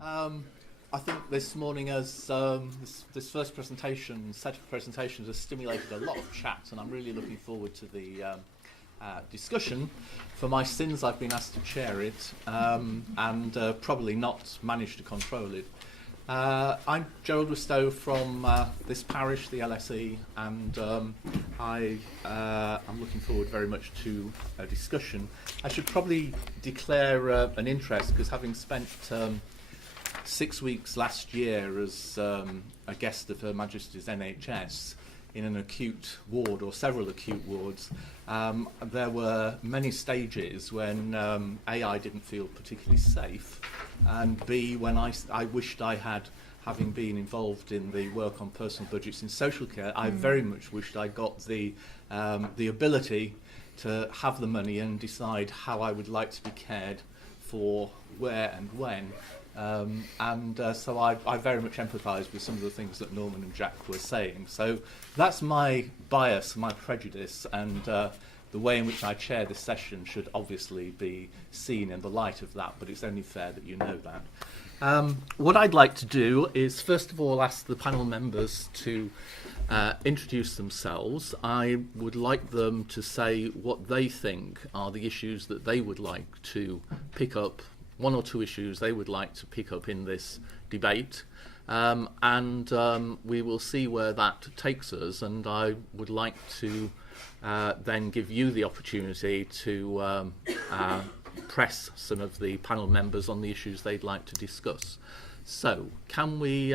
I think this morning, as this first set of presentations has stimulated a lot of chat, and I'm really looking forward to the discussion. For my sins, I've been asked to chair it, and probably not managed to control it. I'm Gerald Wistow from this parish, the LSE, and I'm looking forward very much to a discussion. I should probably declare an interest, because having spent 6 weeks last year as a guest of Her Majesty's NHS in an acute ward, or several acute wards, there were many stages when A, I didn't feel particularly safe, and B, when I wished I had, having been involved in the work on personal budgets in social care, I very much wished I got the ability to have the money and decide how I would like to be cared for, where and when. So I very much empathise with some of the things that Norman and Jack were saying. So that's my bias, my prejudice, and the way in which I chair this session should obviously be seen in the light of that, but it's only fair that you know that. What I'd like to do is first of all ask the panel members to introduce themselves. I would like them to say what they think are the issues that they would like to pick up, one or two issues they would like to pick up in this debate, and we will see where that takes us, and I would like to then give you the opportunity to press some of the panel members on the issues they'd like to discuss. So can we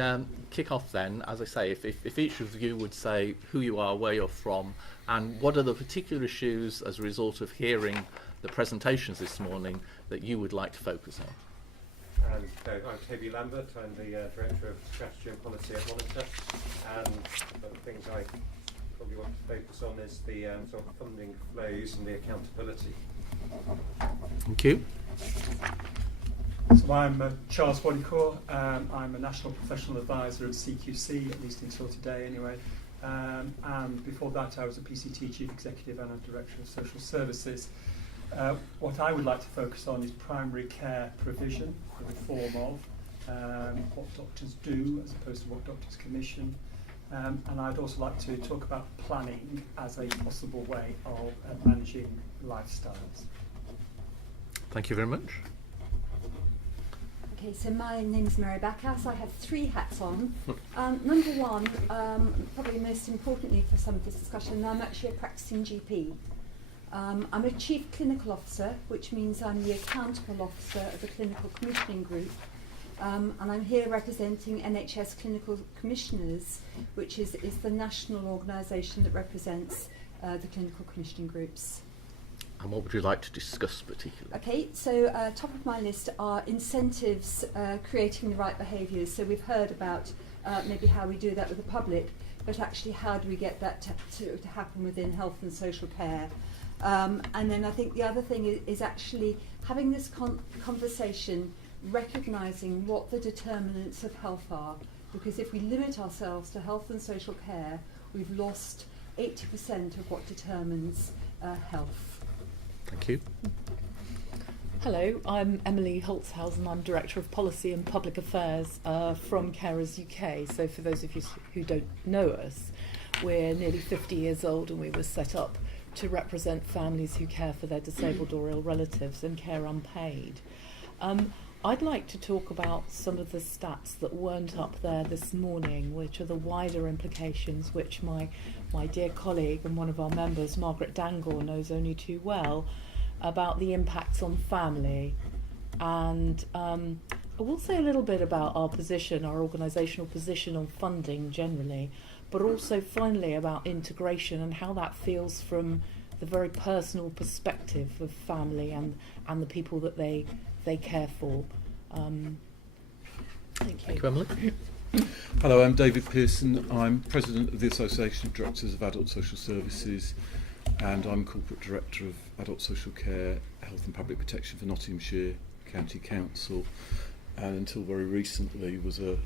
kick off then, as I say, if each of you would say who you are, where you're from, and what are the particular issues as a result of hearing the presentations this morning that you would like to focus on. I'm Toby Lambert. I'm the Director of Strategy and Policy at Waddicor, and the things I probably want to focus on is the sort of funding flows and the accountability. Thank you. So I'm Charles Waddicor. I'm a National Professional Advisor at CQC, at least until today anyway. And before that I was a PCT Chief Executive and a Director of Social Services. What I would like to focus on is primary care provision, the reform of what doctors do as opposed to what doctors commission. And I'd also like to talk about planning as a possible way of managing lifestyles. Thank you very much. Okay, so my name is Mary Backhouse. I have three hats on. Number one, probably most importantly for some of this discussion, I'm actually a practicing GP. I'm a Chief Clinical Officer, which means I'm the accountable officer of the Clinical Commissioning Group. And I'm here representing NHS Clinical Commissioners, which is the national organisation that represents the clinical commissioning groups. And what would you like to discuss particularly? Okay, so top of my list are incentives creating the right behaviours. So we've heard about maybe how we do that with the public, but actually how do we get that to happen within health and social care? And then I think the other thing is actually having this conversation, recognising what the determinants of health are, because if we limit ourselves to health and social care, we've lost 80% of what determines health. Thank you. Hello, I'm Emily Holzhausen. I'm Director of Policy and Public Affairs from Carers UK. So for those of you who don't know us, we're nearly 50 years old and we were set up to represent families who care for their disabled or ill relatives and care unpaid. I'd like to talk about some of the stats that weren't up there this morning, which are the wider implications, which my dear colleague and one of our members, Margaret Dangor, knows only too well, about the impacts on family. And I will say a little bit about our position, our organisational position on funding generally, but also finally about integration and how that feels from the very personal perspective of family and the people that they care for. Thank you. Thank you, Emily. Hello, I'm David Pearson. I'm President of the Association of Directors of Adult Social Services, and I'm Corporate Director of Adult Social Care, Health and Public Protection for Nottinghamshire County Council, and until very recently was a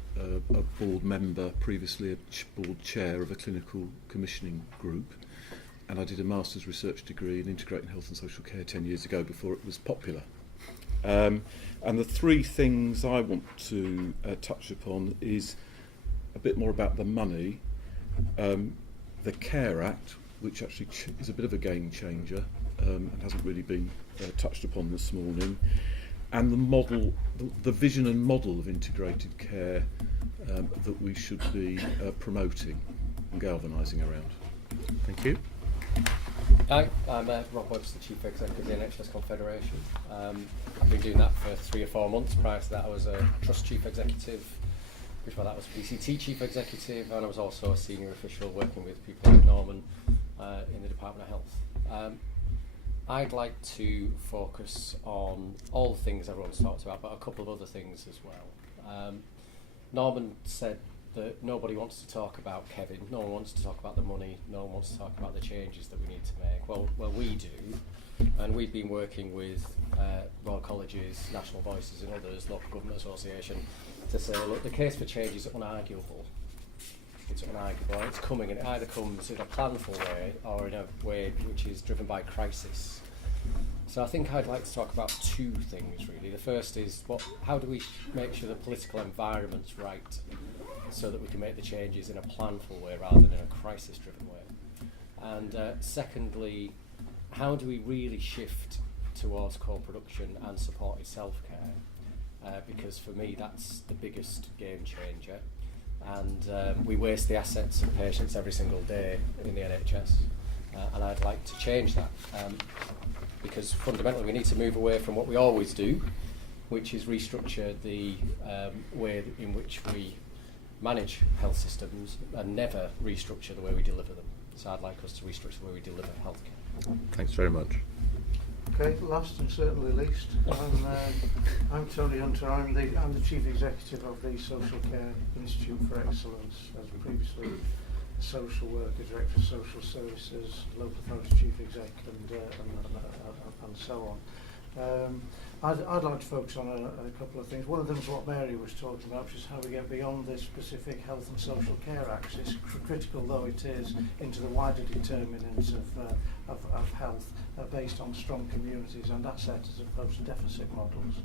board member, previously a board chair of a clinical commissioning group, and I did a master's research degree in integrating health and social care 10 years ago before it was popular. And the three things I want to touch upon is a bit more about the money, the Care Act, which actually is a bit of a game changer and hasn't really been touched upon this morning, and the model, the vision and model of integrated care that we should be promoting and galvanising around. Thank you. Hi, I'm Rob Webster, Chief Executive of the NHS Confederation. I've been doing that for 3 or 4 months. Prior to that I was a Trust Chief Executive, before that was PCT Chief Executive, and I was also a senior official working with people like Norman in the Department of Health. I'd like to focus on all the things everyone's talked about, but a couple of other things as well. Norman said that nobody wants to talk about Kevin, no one wants to talk about the money, no one wants to talk about the changes that we need to make. Well, we do, and we've been working with Royal Colleges, National Voices and others, Local Government Association, to say, look, the case for change is unarguable. It's unarguable, it's coming, and it either comes in a planful way or in a way which is driven by crisis. So I think I'd like to talk about 2 things really. The first is, how do we make sure the political environment's right so that we can make the changes in a planful way rather than in a crisis-driven way? And secondly, how do we really shift towards co-production and supported self-care? Because for me that's the biggest game changer. And we waste the assets of patients every single day in the NHS, and I'd like to change that. Because fundamentally we need to move away from what we always do, which is restructure the way in which we manage health systems and never restructure the way we deliver them. So I'd like us to restructure the way we deliver healthcare. Thanks very much. Okay, last and certainly least, I'm Tony Hunter. I'm the Chief Executive of the Social Care Institute for Excellence, as previously social worker, Director of Social Services, Local Authority Chief Exec, and so on. I'd like to focus on a couple of things. One of them is what Mary was talking about, which is how we get beyond this specific health and social care axis, critical though it is, into the wider determinants of health based on strong communities and assets as opposed to deficit models.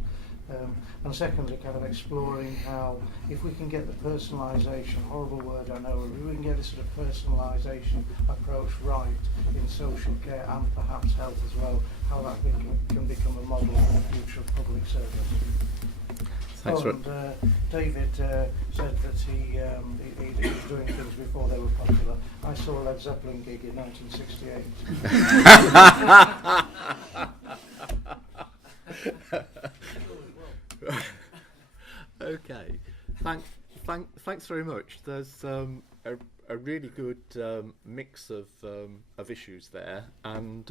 And secondly, kind of exploring how, if we can get the personalisation, horrible word I know, if we can get this sort of personalisation approach right in social care and perhaps health as well, how that can become a model for the future of public service. Thanks David said that he was doing things before they were popular. I saw a Led Zeppelin gig in 1968. Okay, thanks very much. There's a really good mix of issues there, and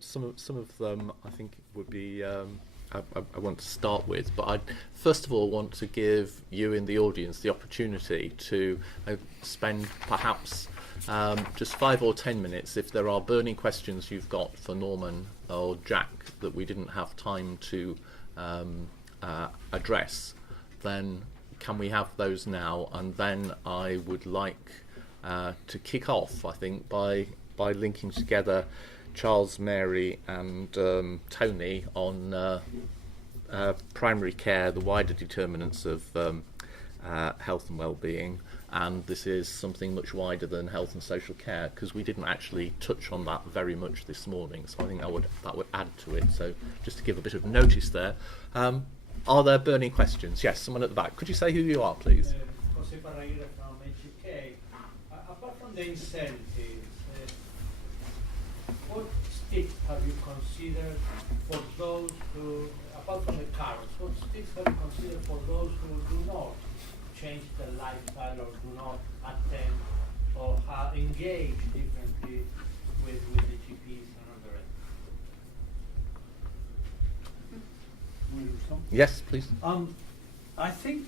some of them I think would be I want to start with. But I first of all want to give you in the audience the opportunity to spend perhaps just 5 or 10 minutes, if there are burning questions you've got for Norman or Jack that we didn't have time to address, then can we have those now? And then I would like to kick off, I think, by linking together Charles, Mary and Tony on primary care, the wider determinants of health and well-being, and this is something much wider than health and social care, because we didn't actually touch on that very much this morning, so I think that would add to it. So just to give a bit of notice there. Are there burning questions? Yes, someone at the back. Could you say who you are, please? Jose Parreira from HUK. Apart from the incentives, what sticks have you considered for those who, apart from the carrots, what sticks have you considered for those who do not change their lifestyle or do not attend or engage differently with the GPs and on the rest? Yes, please. I think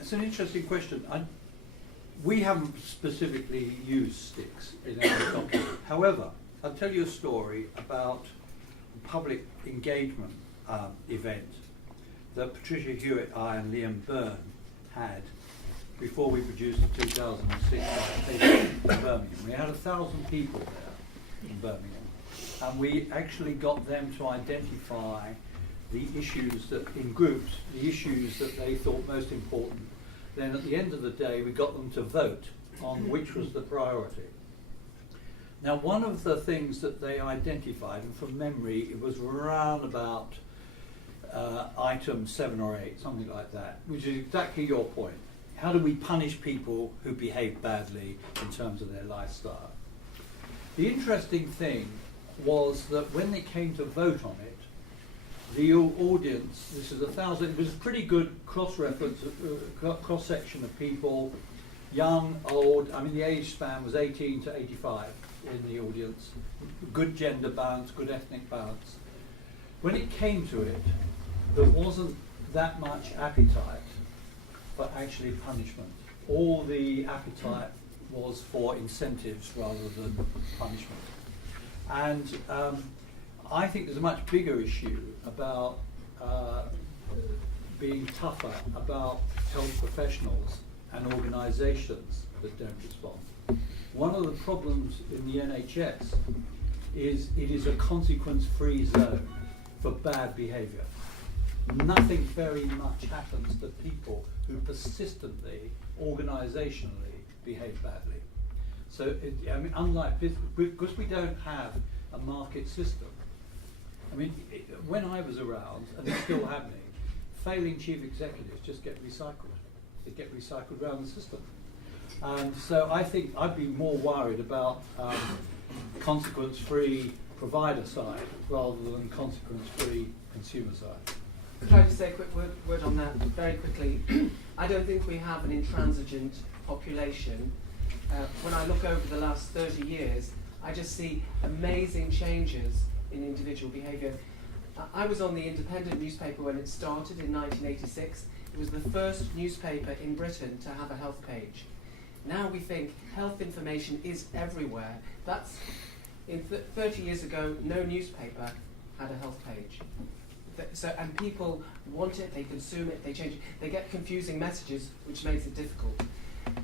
it's an interesting question. We haven't specifically used sticks in our document. However, I'll tell you a story about a public engagement event that Patricia Hewitt, I and Liam Byrne had before we produced the 2006 application in Birmingham. We had 1,000 people there in Birmingham, and we actually got them to identify the issues that, in groups, the issues that they thought most important. Then at the end of the day, we got them to vote on which was the priority. Now, one of the things that they identified, and from memory, it was around about item 7 or 8, something like that, which is exactly your point. How do we punish people who behave badly in terms of their lifestyle? The interesting thing was that when they came to vote on it, the audience, this is 1,000, it was a pretty good cross-reference, cross-section of people, young, old, I mean the age span was 18 to 85 in the audience, good gender balance, good ethnic balance. When it came to it, there wasn't that much appetite for actually punishment. All the appetite was for incentives rather than punishment. And I think there's a much bigger issue about being tougher about health professionals and organisations that don't respond. One of the problems in the NHS is it is a consequence-free zone for bad behaviour. Nothing very much happens to people who persistently, organisationally behave badly. So, I mean, unlike this, because we don't have a market system, I mean, when I was around, and it's still happening, failing chief executives just get recycled. They get recycled around the system. And so I think I'd be more worried about consequence-free provider side rather than consequence-free consumer side. Could I just say a quick word on that very quickly? I don't think we have an intransigent population. When I look over the last 30 years, I just see amazing changes in individual behaviour. I was on the Independent newspaper when it started in 1986. It was the first newspaper in Britain to have a health page. Now we think health information is everywhere. That's, 30 years ago, no newspaper had a health page. And people want it, they consume it, they change it. They get confusing messages, which makes it difficult.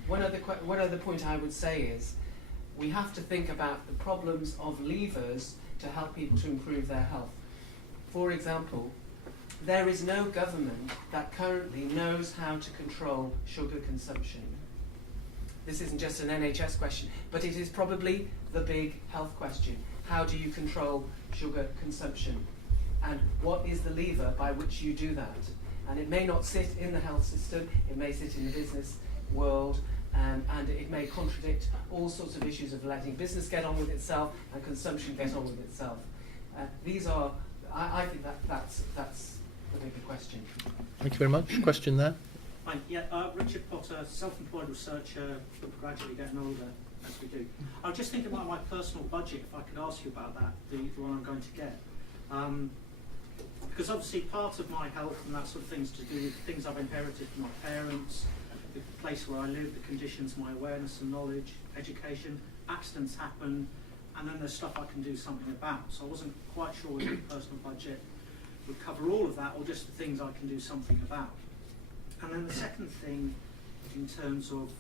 One other point I would say is, we have to think about the problems of levers to help people to improve their health. For example, there is no government that currently knows how to control sugar consumption. This isn't just an NHS question, but it is probably the big health question. How do you control sugar consumption? And what is the lever by which you do that? And it may not sit in the health system, it may sit in the business world, and it may contradict all sorts of issues of letting business get on with itself and consumption get on with itself. I think that's the bigger question. Thank you very much. Question there? Richard Potter, self-employed researcher, but gradually getting older as we do. I was just thinking about my personal budget, if I could ask you about that, the one I'm going to get. Because obviously part of my health and that sort of thing is to do with things I've inherited from my parents, the place where I live, the conditions, my awareness and knowledge, education, accidents happen, and then there's stuff I can do something about. So I wasn't quite sure whether the personal budget would cover all of that or just the things I can do something about. And then the second thing, in terms of,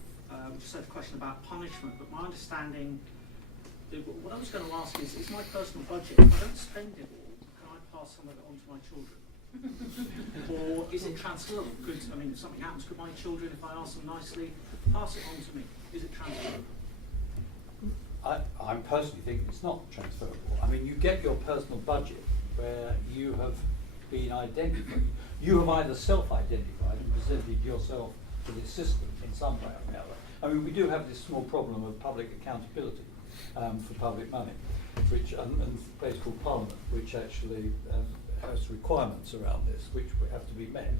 we just had a question about punishment, but my understanding, what I was going to ask is my personal budget, if I don't spend it all, can I pass some of it on to my children? Or is it transferable? Because, I mean, if something happens, could my children, if I ask them nicely, pass it on to me? Is it transferable? I personally think it's not transferable. I mean, you get your personal budget where you have been identified. You have either self-identified and presented yourself to the system in some way or another. I mean, we do have this small problem of public accountability for public money, which and a place called Parliament, which actually has requirements around this, which have to be met.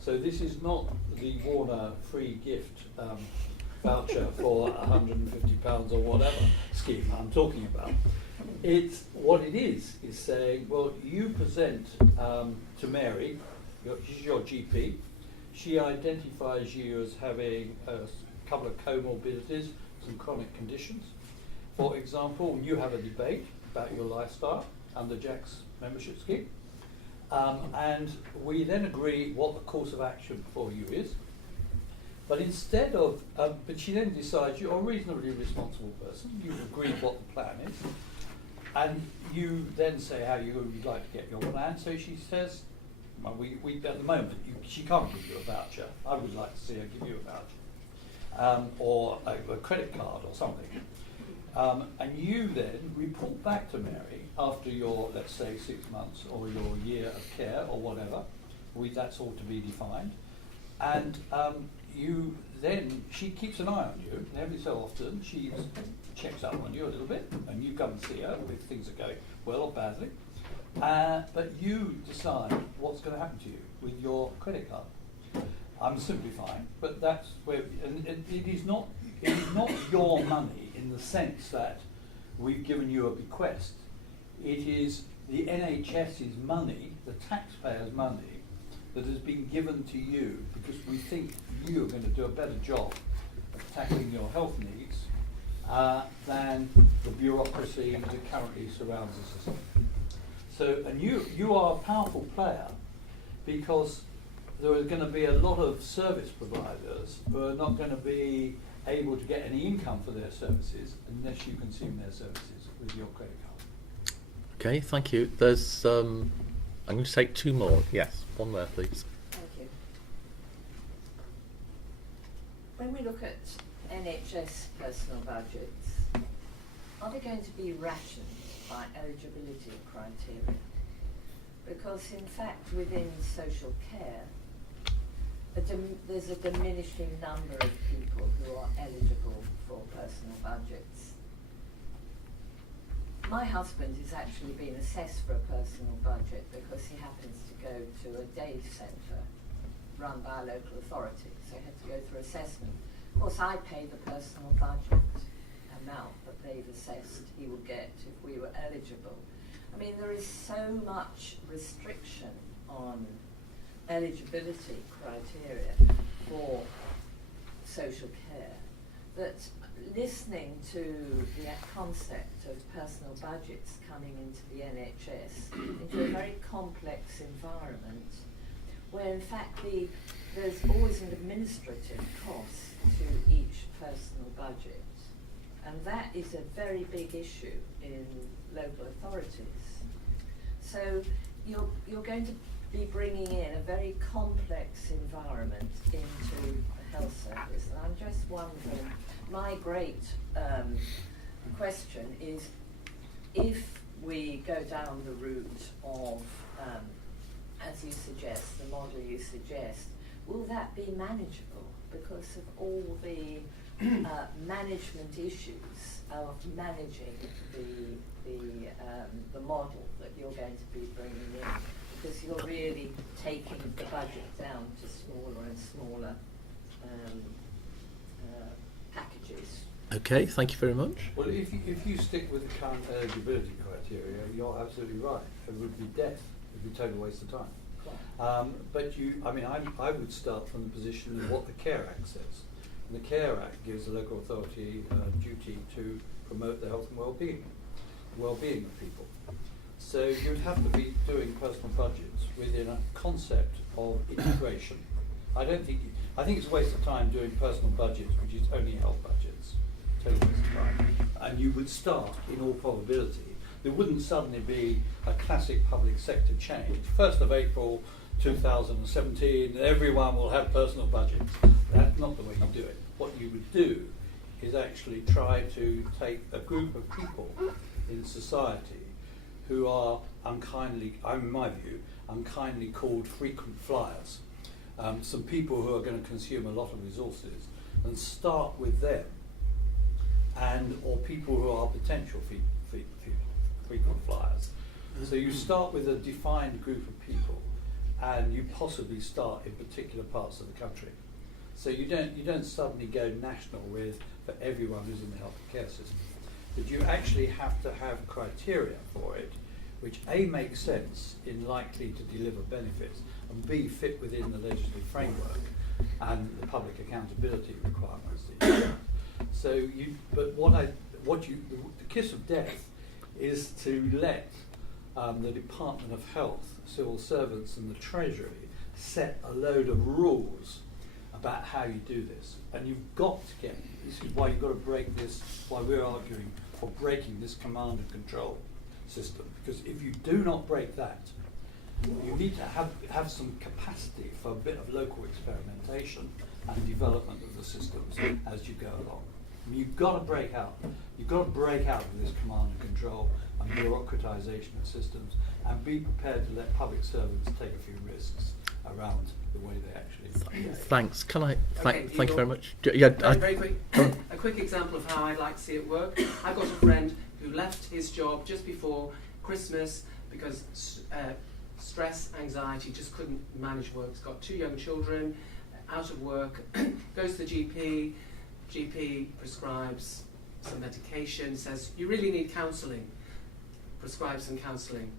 So this is not the Warner free gift voucher for £150 or whatever scheme I'm talking about. It's what it is saying, well, you present to Mary, she's your GP, she identifies you as having a couple of comorbidities, some chronic conditions. For example, you have a debate about your lifestyle under Jack's membership scheme, and we then agree what the course of action for you is. But instead of, but she then decides you're a reasonably responsible person, you've agreed what the plan is, and you then say how you would like to get your plan. So she says, Well, we at the moment, she can't give you a voucher. I would like to see her give you a voucher, or a credit card or something. And you then report back to Mary after your, let's say, 6 months or your year of care or whatever. That's all to be defined. And you then, she keeps an eye on you, and every so often she checks up on you a little bit, and you come and see her if things are going well or badly. But you decide what's going to happen to you with your credit card. I'm simplifying, but that's where, and it is not your money in the sense that we've given you a bequest. It is the NHS's money, the taxpayers' money, that has been given to you because we think you are going to do a better job of tackling your health needs than the bureaucracy that currently surrounds the system. So, and you are a powerful player because there are going to be a lot of service providers who are not going to be able to get any income for their services unless you consume their services with your credit card. Okay, thank you. There's, I'm going to take 2 more. Yes, one there, please. Thank you. When we look at NHS personal budgets, are they going to be rationed by eligibility criteria? Because in fact within social care there's a diminishing number of people who are eligible for personal budgets. My husband has actually been assessed for a personal budget because he happens to go to a day centre run by a local authority, so he had to go through assessment. Of course I pay the personal budget amount that they've assessed he would get if we were eligible. I mean, there is so much restriction on eligibility criteria for social care that listening to the concept of personal budgets coming into the NHS, into a very complex environment, where in fact there's always an administrative cost to each personal budget. And that is a very big issue in local authorities. So you're going to be bringing in a very complex environment into the health service. And I'm just wondering, my great question is, if we go down the route of, as you suggest, the model you suggest, will that be manageable because of all the management issues of managing the model that you're going to be bringing in, because you're really taking the budget down to smaller and smaller packages. Okay, thank you very much. Well, if you stick with the current eligibility criteria, you're absolutely right. It would be death. It would be a total waste of time. But I would start from the position of what the Care Act says. And the Care Act gives the local authority duty to promote the health and well-being of people. So you'd have to be doing personal budgets within a concept of integration. I think it's a waste of time doing personal budgets, which is only health budgets. Totally waste of time. And you would start, in all probability, there wouldn't suddenly be a classic public sector change. 1st of April 2017, everyone will have personal budgets. That's not the way you do it. What you would do is actually try to take a group of people in society who are unkindly, in my view, unkindly called frequent flyers. Some people who are going to consume a lot of resources, and start with them, or people who are potential frequent flyers. So you start with a defined group of people, and you possibly start in particular parts of the country. So you don't suddenly go national for everyone who's in the health care system. But you actually have to have criteria for it, which A, makes sense in likely to deliver benefits, and B, fit within the legislative framework and the public accountability requirements that you have. So the kiss of death is to let the Department of Health, civil servants and the Treasury set a load of rules about how you do this. And you've got to this is why you've got to break this, why we're arguing for breaking this command and control system. Because if you do not break that, you need to have some capacity for a bit of local experimentation and development of the systems as you go along. I mean, you've got to break out. You've got to break out of this command and control and bureaucratisation of systems, and be prepared to let public servants take a few risks around the way they actually behave. Thanks. Can I thank you very much? Very quick. A quick example of how I'd like to see it work. I've got a friend who left his job just before Christmas because stress, anxiety, just couldn't manage work. He's got 2 young children, out of work, goes to the GP prescribes some medication, says, you really need counselling, prescribes some counselling.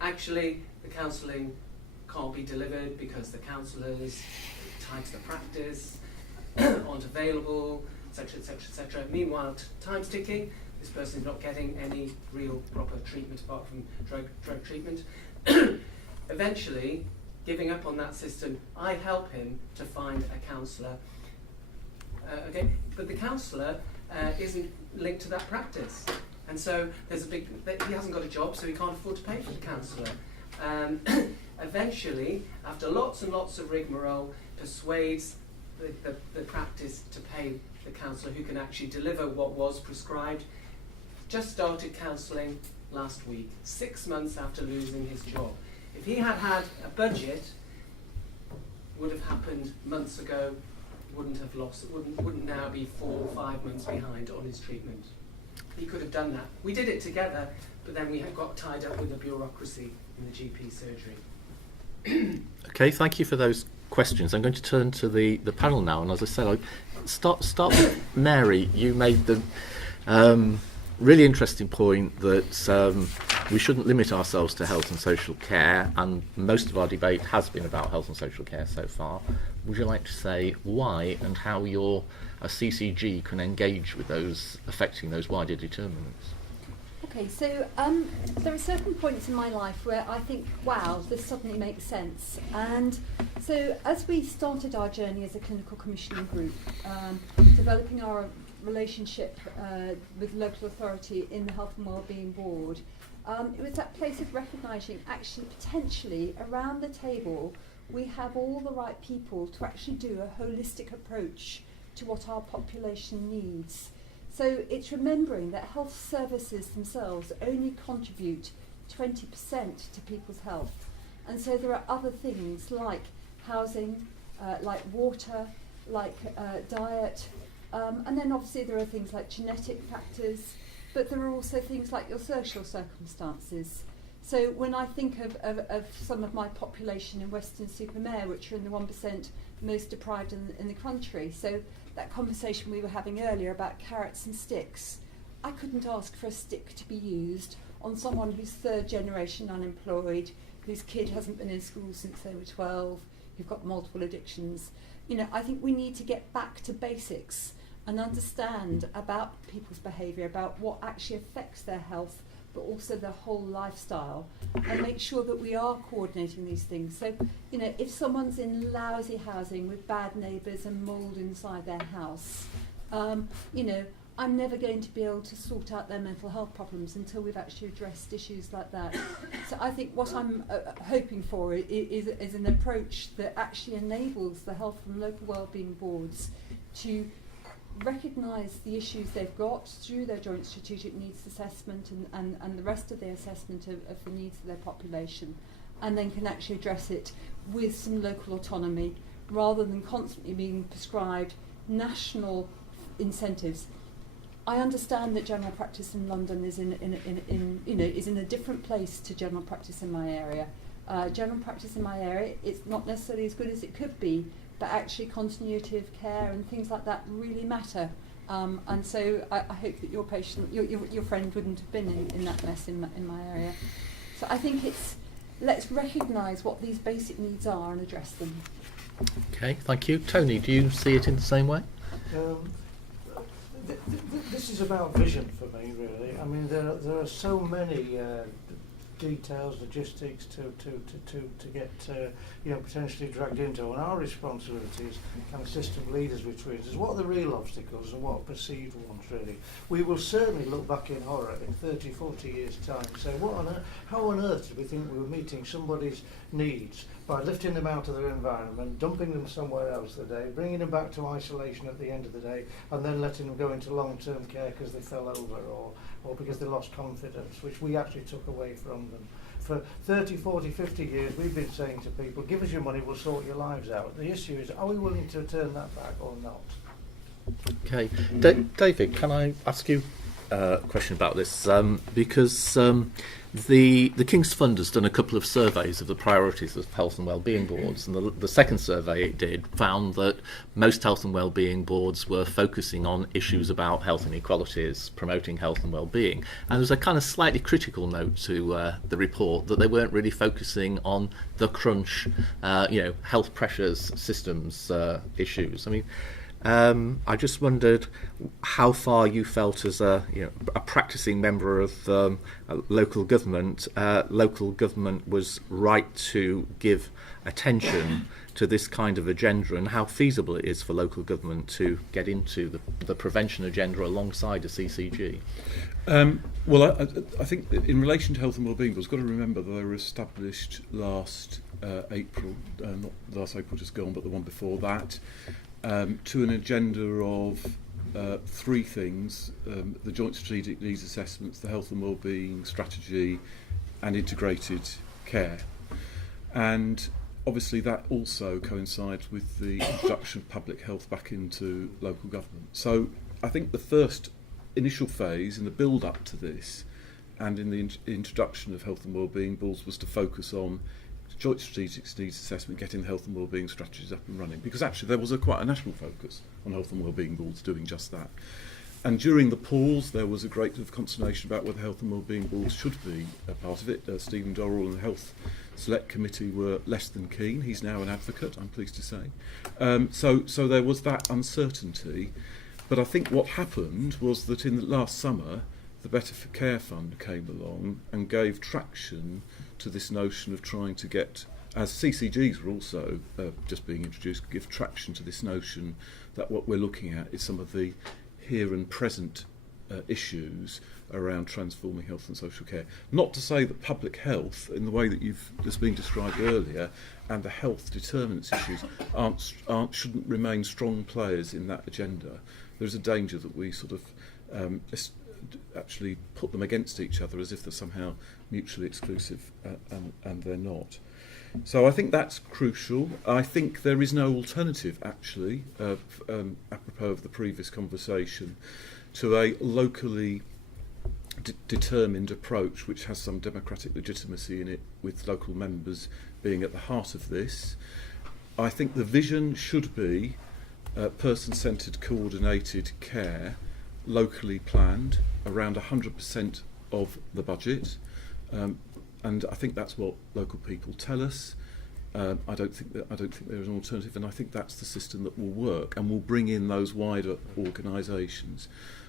Actually, the counselling can't be delivered because the counsellors tied to the practice, aren't available, etc., etc., etc. Meanwhile, time's ticking. This person's not getting any real proper treatment apart from drug treatment. Eventually, giving up on that system, I help him to find a counsellor. Okay, but the counsellor isn't linked to that practice, and so there's a big. He hasn't got a job, so he can't afford to pay for the counsellor. Eventually, after lots and lots of rigmarole, persuades the practice to pay the counsellor who can actually deliver what was prescribed. Just started counselling last week, 6 months after losing his job. If he had had a budget, would have happened months ago, wouldn't now be 4 or 5 months behind on his treatment. He could have done that. We did it together, but then we got tied up with the bureaucracy in the GP surgery. Okay, thank you for those questions. I'm going to turn to the panel now, and as I said, I'll start with Mary. You made the really interesting point that we shouldn't limit ourselves to health and social care, and most of our debate has been about health and social care so far. Would you like to say why and how your CCG can engage with those affecting those wider determinants? Okay, so there are certain points in my life where I think, wow, this suddenly makes sense. And so as we started our journey as a clinical commissioning group, developing our relationship with local authority in the Health and Wellbeing Board, it was that place of recognising actually potentially around the table we have all the right people to actually do a holistic approach to what our population needs. So it's remembering that health services themselves only contribute 20% to people's health. And so there are other things like housing, like water, like diet, and then obviously there are things like genetic factors, but there are also things like your social circumstances. So when I think of some of my population in Weston-super-Mare, which are in the 1% most deprived in the country, so that conversation we were having earlier about carrots and sticks, I couldn't ask for a stick to be used on someone who's 3rd generation unemployed, whose kid hasn't been in school since they were 12, who've got multiple addictions. You know, I think we need to get back to basics and understand about people's behaviour, about what actually affects their health, but also their whole lifestyle, and make sure that we are coordinating these things. So, you know, if someone's in lousy housing with bad neighbours and mould inside their house, you know, I'm never going to be able to sort out their mental health problems until we've actually addressed issues like that. So I think what I'm hoping for is an approach that actually enables the health and local wellbeing boards to recognise the issues they've got through their joint strategic needs assessment and the rest of the assessment of the needs of their population, and then can actually address it with some local autonomy rather than constantly being prescribed national incentives. I understand that general practice in London is in a different place to general practice in my area. General practice in my area, it's not necessarily as good as it could be, but actually continuity of care and things like that really matter. And so I hope that your patient, your friend wouldn't have been in that mess in my area. So I think let's recognise what these basic needs are and address them. Okay, thank you. Tony, do you see it in the same way? This is about vision for me, really. I mean, there are so many details, logistics to get potentially dragged into. And our responsibility as kind of system leaders between us is what are the real obstacles and what are perceived ones really. We will certainly look back in horror in 30, 40 years' time and say, how on earth did we think we were meeting somebody's needs by lifting them out of their environment, dumping them somewhere else the day, bringing them back to isolation at the end of the day, and then letting them go into long-term care because they fell over or because they lost confidence, which we actually took away from them. For 30, 40, 50 years, we've been saying to people, give us your money, we'll sort your lives out. The issue is, are we willing to turn that back or not? Okay. David, can I ask you a question about this? Because the King's Fund has done a couple of surveys of the priorities of health and wellbeing boards, and the second survey it did found that most health and wellbeing boards were focusing on issues about health inequalities, promoting health and wellbeing, and there's a kind of slightly critical note to the report that they weren't really focusing on the crunch, health pressures, systems issues. I mean, I just wondered how far you felt as a practicing member of local government was right to give attention to this kind of agenda, and how feasible it is for local government to get into the prevention agenda alongside a CCG. I think that in relation to health and wellbeing, we've got to remember that they were established last April, not last April just gone, but the one before that. To an agenda of three things: the joint strategic needs assessments, the health and wellbeing strategy, and integrated care. And obviously that also coincides with the introduction of public health back into local government. So I think the first initial phase in the build-up to this and in the introduction of health and wellbeing boards was to focus on joint strategic needs assessment, getting the health and wellbeing strategies up and running, because actually there was quite a national focus on health and wellbeing boards doing just that. And during the pause there was a great deal of consternation about whether health and wellbeing boards should be a part of it. Stephen Dorrell and the Health Select Committee were less than keen. He's now an advocate, I'm pleased to say. So there was that uncertainty. But I think what happened was that in the last summer the Better for Care Fund came along and gave traction to this notion of trying to get, as CCGs were also just being introduced, give traction to this notion that what we're looking at is some of the here and present issues around transforming health and social care. Not to say that public health, in the way that that's been described earlier, and the health determinants issues shouldn't remain strong players in that agenda. There's a danger that we sort of actually put them against each other as if they're somehow mutually exclusive, and they're not. So I think that's crucial. I think there is no alternative, actually, apropos of the previous conversation, to a locally determined approach which has some democratic legitimacy in it, with local members being at the heart of this. I think the vision should be person-centred coordinated care, locally planned, around 100% of the budget, and I think that's what local people tell us. I don't think there is an alternative, and I think that's the system that will work and will bring in those wider organisations.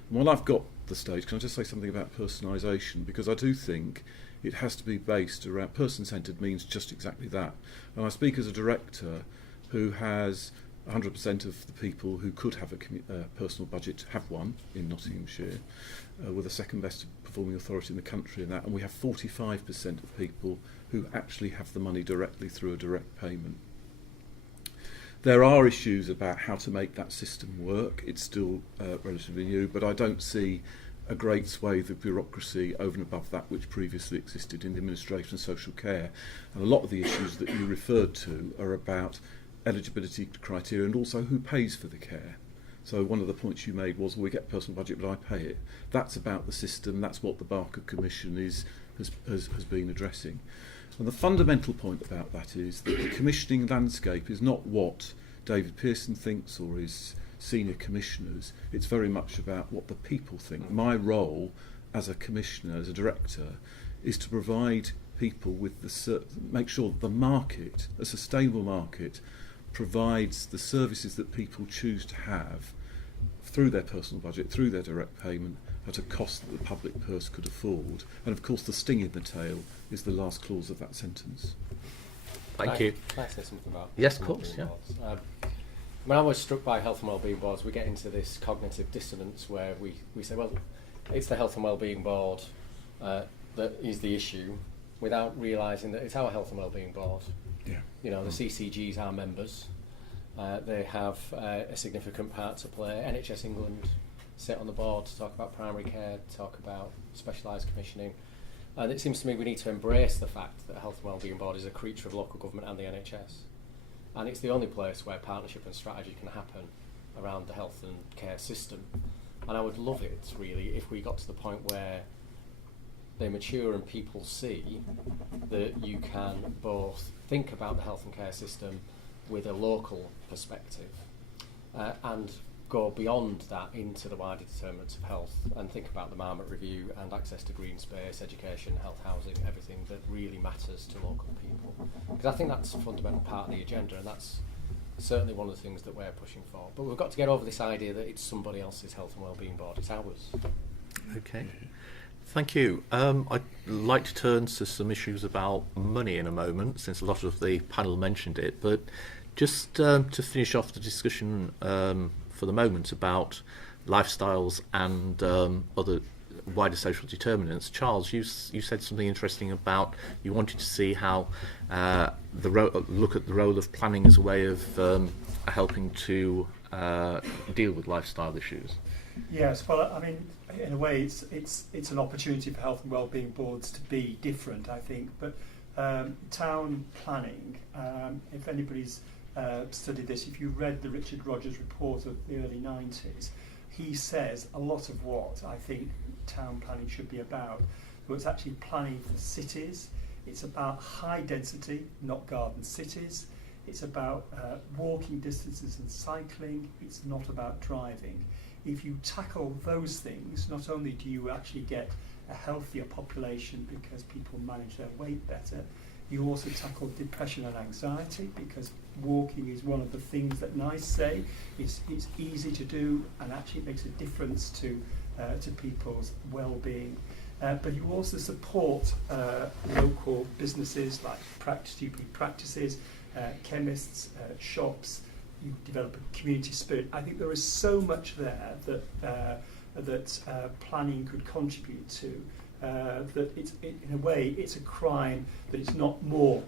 And while I've got the stage, can I just say something about personalisation? Because I do think it has to be based around, person-centred means just exactly that. And I speak as a director who has 100% of the people who could have a personal budget have one in Nottinghamshire. We're the second best performing authority in the country in that, and we have 45% of people who actually have the money directly through a direct payment. There are issues about how to make that system work. It's still relatively new, but I don't see a great swathe of bureaucracy over and above that which previously existed in the administration of social care. And a lot of the issues that you referred to are about eligibility criteria and also who pays for the care. So one of the points you made was, well, we get a personal budget but I pay it. That's about the system. That's what the Barker Commission has been addressing. And the fundamental point about that is that the commissioning landscape is not what David Pearson thinks or his senior commissioners. It's very much about what the people think. My role as a commissioner, as a director, is to provide people with make sure that the market, a sustainable market, provides the services that people choose to have through their personal budget, through their direct payment, at a cost that the public purse could afford. And of course the sting in the tail is the last clause of that sentence. Thank you. Can I say something about Yes, health of and course, wellbeing boards? When I was struck by health and wellbeing boards, we get into this cognitive dissonance where we say, well, it's the health and wellbeing board that is the issue, without realising that it's our health and wellbeing board. Yeah. You know, the CCGs are members. They have a significant part to play. NHS England sit on the board to talk about primary care, talk about specialised commissioning. And it seems to me we need to embrace the fact that a health and wellbeing board is a creature of local government and the NHS. And it's the only place where partnership and strategy can happen around the health and care system. And I would love it, really, if we got to the point where they mature and people see that you can both think about the health and care system with a local perspective and go beyond that into the wider determinants of health and think about the Marmot Review and access to green space, education, health, housing, everything that really matters to local people. Because I think that's a fundamental part of the agenda, and that's certainly one of the things that we're pushing for. But we've got to get over this idea that it's somebody else's health and wellbeing board, it's ours. Okay. Thank you. I'd like to turn to some issues about money in a moment, since a lot of the panel mentioned it. But just to finish off the discussion for the moment about lifestyles and other wider social determinants, Charles, you said something interesting about you wanted to see how look at the role of planning as a way of helping to deal with lifestyle issues. Yes, well, I mean, in a way, it's an opportunity for health and wellbeing boards to be different, I think. But town planning, if anybody's studied this, if you read the Richard Rogers report of the early 90s, he says a lot of what I think town planning should be about. So it's actually planning for cities. It's about high density, not garden cities. It's about walking distances and cycling. It's not about driving. If you tackle those things, not only do you actually get a healthier population because people manage their weight better, you also tackle depression and anxiety, because walking is one of the things that NICE say it's easy to do and actually makes a difference to people's well-being. But you also support local businesses like GP practices, chemists, shops. You develop a community spirit. I think there is so much there that planning could contribute to. That in a way, it's a crime that it's not more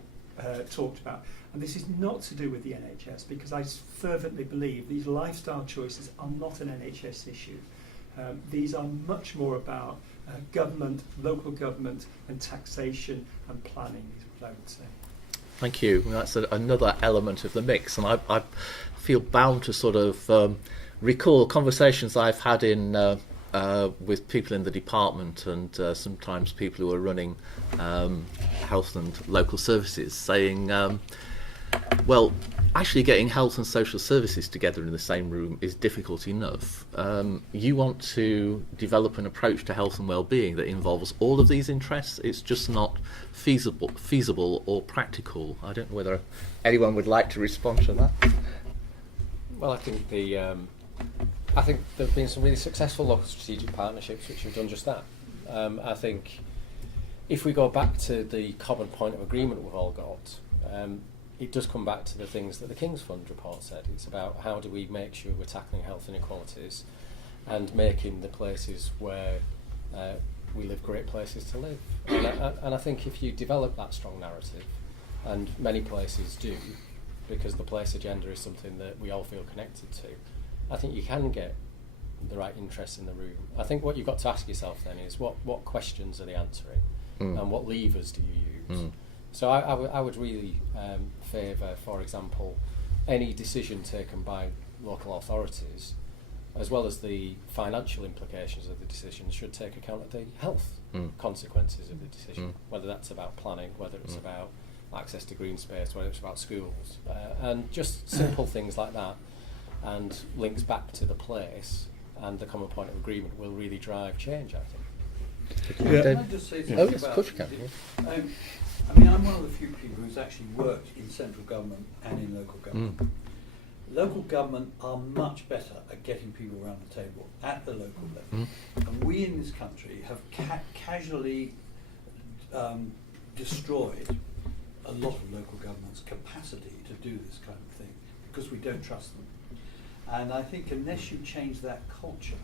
talked about. And this is not to do with the NHS, because I fervently believe these lifestyle choices are not an NHS issue. These are much more about government, local government, and taxation and planning, is what I would say. Thank you. That's another element of the mix, and I feel bound to sort of recall conversations I've had in with people in the department and sometimes people who are running health and local services, saying, well, actually getting health and social services together in the same room is difficult enough. You want to develop an approach to health and well-being that involves all of these interests. It's just not feasible or practical. I don't know whether anyone would like to respond to that. Well, I think there have been some really successful local strategic partnerships which have done just that. I think if we go back to the common point of agreement we've all got, it does come back to the things that the King's Fund report said. It's about how do we make sure we're tackling health inequalities and making the places where we live great places to live. And I think if you develop that strong narrative, and many places do, because the place agenda is something that we all feel connected to, I think you can get the right interest in the room. I think what you've got to ask yourself then is what questions are they answering and what levers do you use? So I would really favour, for example, any decision taken by local authorities, as well as the financial implications of the decision, should take account of the health consequences of the decision, whether that's about planning, whether it's about access to green space, whether it's about schools, and just simple things like that, and links back to the place and the common point of agreement will really drive change, I think. Can I just say something about I mean, I'm one of the few people who's actually worked in central government and in local government. local government are much better at getting people around the table at the local level. And we in this country have casually destroyed a lot of local government's capacity to do this kind of thing because we don't trust them. And I think unless you change that culture,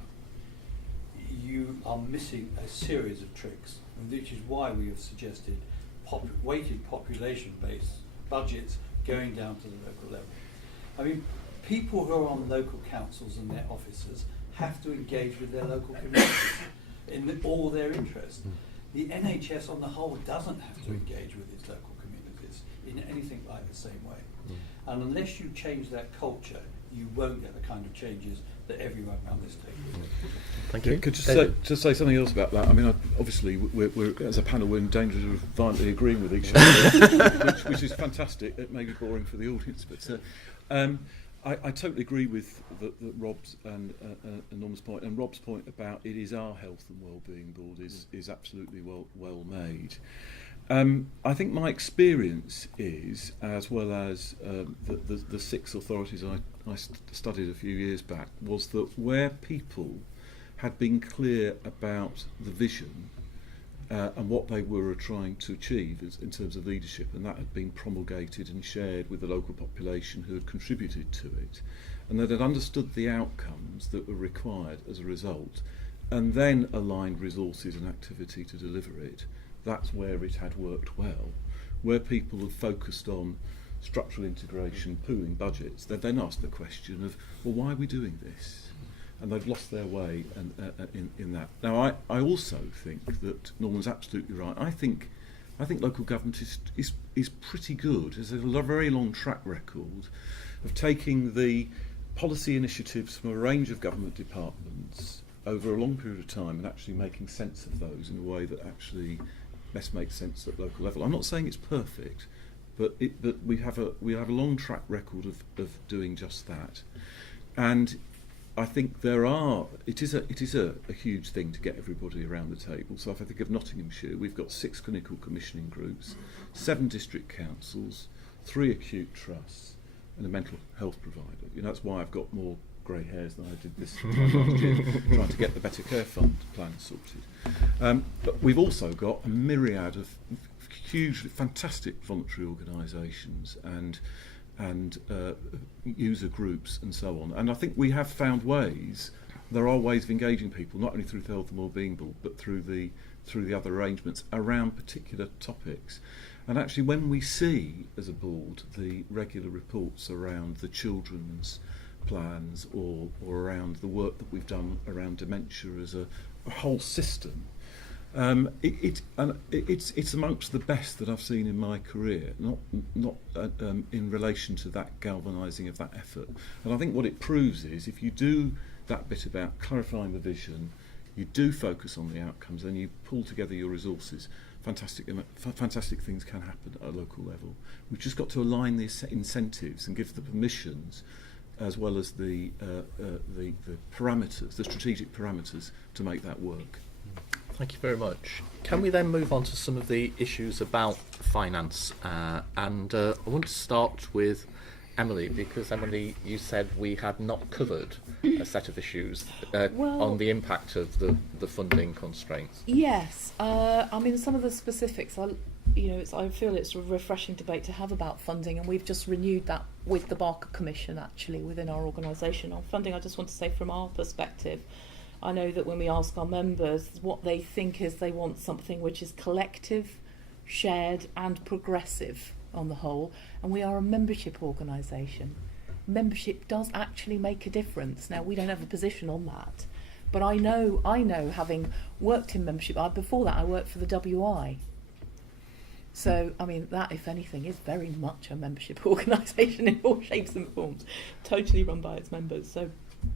you are missing a series of tricks, which is why we have suggested weighted population-based budgets going down to the local level. I mean, people who are on local councils and their officers have to engage with their local communities in all their interests. The NHS on the whole doesn't have to engage with its local communities in anything like the same way. And unless you change that culture, you won't get the kind of changes that everyone around this table is. Thank you. Could just say something else about that? I mean, obviously, we're as a panel, we're in danger of violently agreeing with each other, which is fantastic. It may be boring for the audience, but I totally agree with Rob's and Norma's point, and Rob's point about it is our health and well-being board is absolutely well made. I think my experience is, as well as the 6 authorities I studied a few years back, was that where people had been clear about the vision and what they were trying to achieve in terms of leadership, and that had been promulgated and shared with the local population who had contributed to it, and that had understood the outcomes that were required as a result, and then aligned resources and activity to deliver it, that's where it had worked well. Where people have focused on structural integration, pooling budgets, they then ask the question of, well, why are we doing this? And they've lost their way in that. Now, I also think that Norman's absolutely right. I think local government is pretty good. There's a very long track record of taking the policy initiatives from a range of government departments over a long period of time and actually making sense of those in a way that actually best makes sense at local level. I'm not saying it's perfect, but we have a long track record of doing just that. And I think it is a huge thing to get everybody around the table. So if I think of Nottinghamshire, we've got 6 clinical commissioning groups, 7 district councils, 3 acute trusts, and a mental health provider. That's why I've got more grey hairs than I did this time last year, trying to get the Better Care Fund plan sorted. But we've also got a myriad of hugely fantastic voluntary organisations and user groups and so on. And I think we have found there are ways of engaging people, not only through the Health and Wellbeing Board, but through the other arrangements around particular topics. And actually, when we see, as a board, the regular reports around the children's plans or around the work that we've done around dementia as a whole system, it's amongst the best that I've seen in my career, not in relation to that galvanising of that effort. And I think what it proves is if you do that bit about clarifying the vision, you do focus on the outcomes, and you pull together your resources, fantastic things can happen at a local level. We've just got to align the incentives and give the permissions, as well as the parameters, the strategic parameters, to make that work. Thank you very much. Can we then move on to some of the issues about finance? And I want to start with Emily, because Emily, you said we had not covered a set of issues on the impact of the funding constraints. Yes, I mean some of the specifics. I feel it's a refreshing debate to have about funding, and we've just renewed that with the Barker Commission actually within our organisation on funding. I just want to say from our perspective, I know that when we ask our members what they think is they want something which is collective, shared and progressive on the whole, and we are a membership organisation. Membership does actually make a difference. Now, we don't have a position on that, but I know having worked in membership, before that I worked for the WI. So, I mean, that, if anything, is very much a membership organisation in all shapes and forms, totally run by its members, so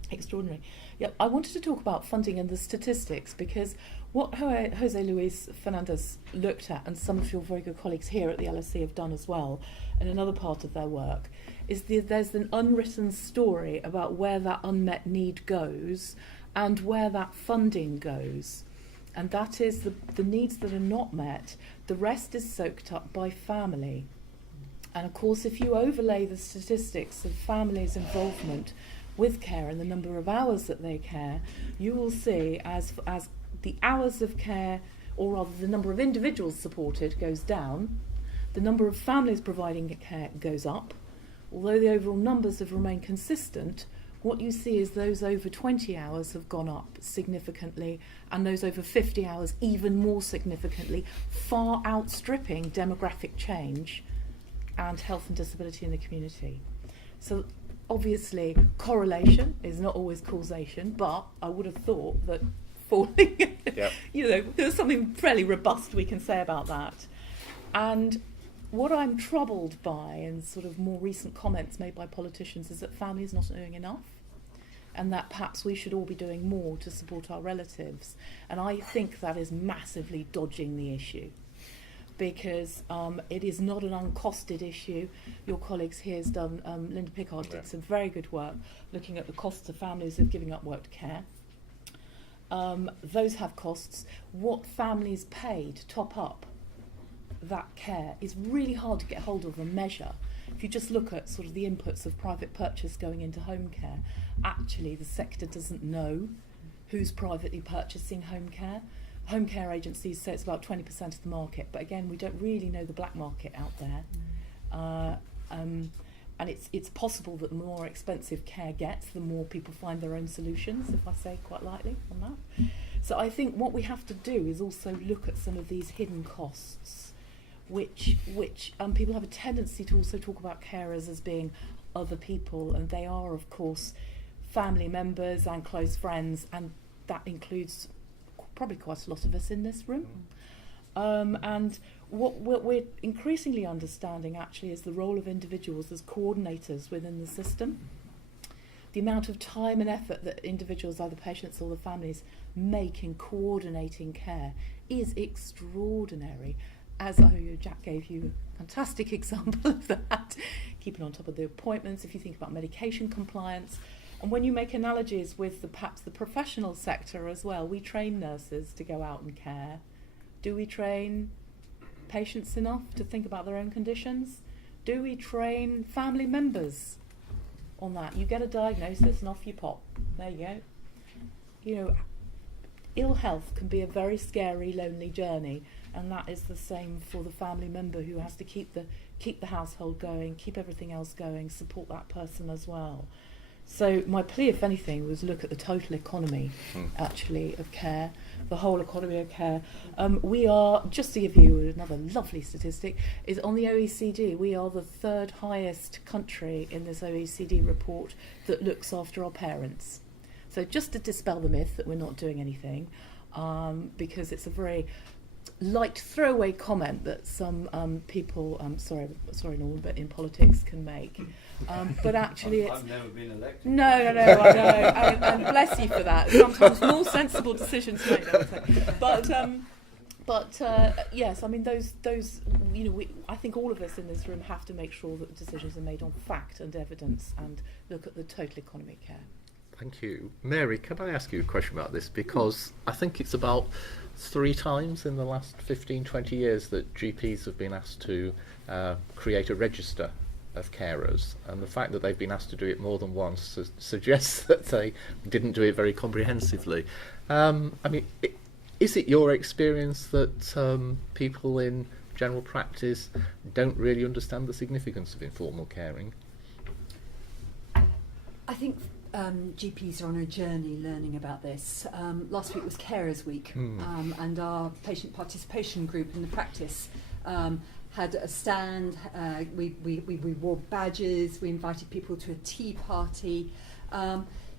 extraordinary. Yeah, I wanted to talk about funding and the statistics, because what Jose Luis Fernandez looked at, and some of your very good colleagues here at the LSE have done as well, in another part of their work, is there's an unwritten story about where that unmet need goes and where that funding goes. And that is the needs that are not met. The rest is soaked up by family. And of course, if you overlay the statistics of families' involvement with care and the number of hours that they care, you will see as the hours of care, or rather the number of individuals supported, goes down, the number of families providing care goes up. Although the overall numbers have remained consistent, what you see is those over 20 hours have gone up significantly, and those over 50 hours even more significantly, far outstripping demographic change and health and disability in the community. So obviously correlation is not always causation, but I would have thought that falling, Yep. There's something fairly robust we can say about that. And what I'm troubled by in sort of more recent comments made by politicians is that families are not doing enough, and that perhaps we should all be doing more to support our relatives. And I think that is massively dodging the issue, because it is not an uncosted issue. Your colleagues here has done, Linda Pickard did some very good work looking at the costs of families of giving up work to care. Those have costs. What families pay to top up that care is really hard to get hold of and measure. If you just look at sort of the inputs of private purchase going into home care, actually the sector doesn't know who's privately purchasing home care. Home care agencies say it's about 20% of the market, but again, we don't really know the black market out there. And it's possible that the more expensive care gets, the more people find their own solutions, if I say quite lightly on that. So I think what we have to do is also look at some of these hidden costs, which people have a tendency to also talk about carers as being other people, and they are, of course, family members and close friends, and that includes probably quite a lot of us in this room. And what we're increasingly understanding actually is the role of individuals as coordinators within the system. The amount of time and effort that individuals, either patients or the families, make in coordinating care is extraordinary. As Jack gave you a fantastic example of that, keeping on top of the appointments, if you think about medication compliance. And when you make analogies with perhaps the professional sector as well, we train nurses to go out and care. Do we train patients enough to think about their own conditions? Do we train family members on that? You get a diagnosis and off you pop. There you go. You know, ill health can be a very scary, lonely journey, and that is the same for the family member who has to keep the household going, keep everything else going, support that person as well. So my plea, if anything, was look at the total economy, actually, of care, the whole economy of care. We are, just to give you another lovely statistic, is on the OECD, we are the third highest country in this OECD report that looks after our parents. So just to dispel the myth that we're not doing anything, because it's a very light throwaway comment that some people, sorry Norman, but in politics can make. But actually I've never been elected. No, I know, and bless you for that. Sometimes more sensible decisions made, I would say. But yes, I mean those I think all of us in this room have to make sure that the decisions are made on fact and evidence and look at the total economic care. Thank you. Mary, can I ask you a question about this? Because I think it's about 3 times in the last 15, 20 years that GPs have been asked to create a register of carers, and the fact that they've been asked to do it more than once suggests that they didn't do it very comprehensively. I mean, is it your experience that people in general practice don't really understand the significance of informal caring? I think GPs are on a journey learning about this. Last week was Carers Week, and our patient participation group in the practice had a stand. We wore badges. We invited people to a tea party.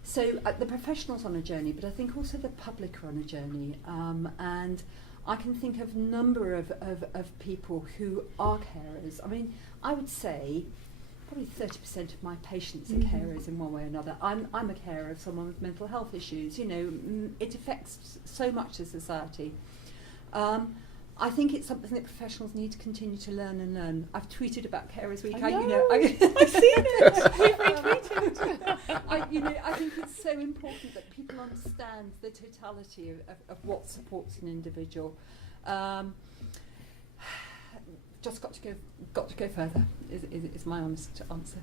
So the professionals on a journey, but I think also the public are on a journey. And I can think of a number of people who are carers. I mean, I would say probably 30% of my patients are carers in one way or another. I'm a carer of someone with mental health issues. You know, it affects so much of society. I think it's something that professionals need to continue to learn and learn. I've tweeted about Carers Week. I've seen it. We've retweeted. I think it's so important that people understand the totality of what supports an individual. just got to go further. Is my honest answer.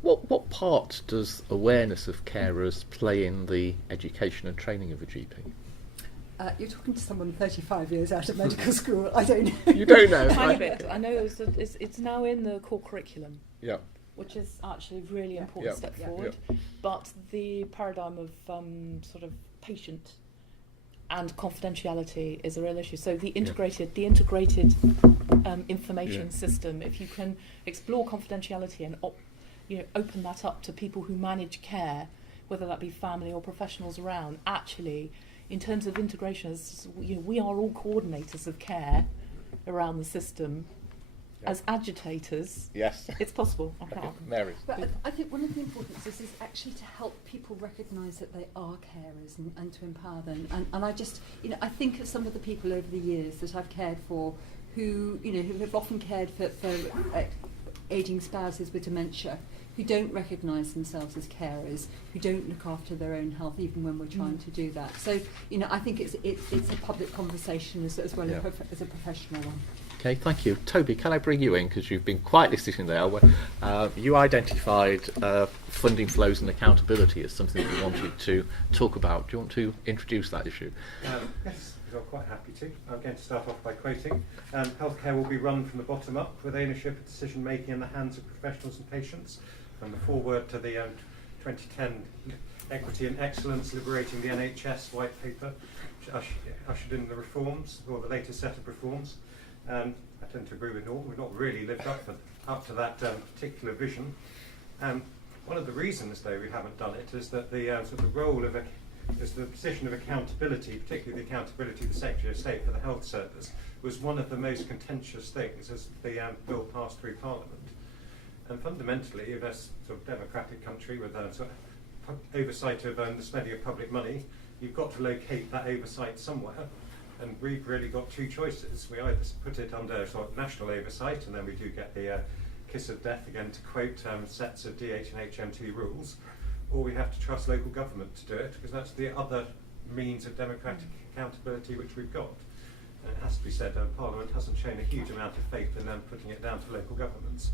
What part does awareness of carers play in the education and training of a GP? You're talking to someone 35 years out of medical school. I don't know. You don't know. Tiny bit. I know it's now in the core curriculum. Yeah. Which is actually a really important step forward. But the paradigm of sort of patient and confidentiality is a real issue. So the integrated information system, if you can explore confidentiality and open that up to people who manage care, whether that be family or professionals around, actually, in terms of integration, we are all coordinators of care around the system. As agitators, yes, it's possible. Mary. But I think one of the importances is actually to help people recognise that they are carers and to empower them. And I just, I think of some of the people over the years that I've cared for who have often cared for ageing spouses with dementia, who don't recognise themselves as carers, who don't look after their own health, even when we're trying to do that. So, I think it's a public conversation as well as a professional one. Okay, thank you. Toby, can I bring you in, because you've been quietly sitting there. You identified funding flows and accountability as something that you wanted to talk about. Do you want to introduce that issue? Yes, I'm quite happy to. I'm going to start off by quoting. Healthcare will be run from the bottom up, with ownership of decision making in the hands of professionals and patients. From the foreword to the 2010 Equity and Excellence Liberating the NHS white paper, which ushered in the reforms, or the latest set of reforms. I tend to agree with Norm. We've not really lived up to that particular vision. One of the reasons, though, we haven't done it is that the role of the position of accountability, particularly the accountability of the Secretary of State for the Health Service, was one of the most contentious things as the bill passed through Parliament. And fundamentally, in a sort of democratic country with oversight of the spending of public money, you've got to locate that oversight somewhere. And we've really got two choices. We either put it under sort of national oversight, and then we do get the kiss of death, again to quote sets of DH and HMT rules, or we have to trust local government to do it, because that's the other means of democratic accountability which we've got. And it has to be said, Parliament hasn't shown a huge amount of faith in them putting it down to local government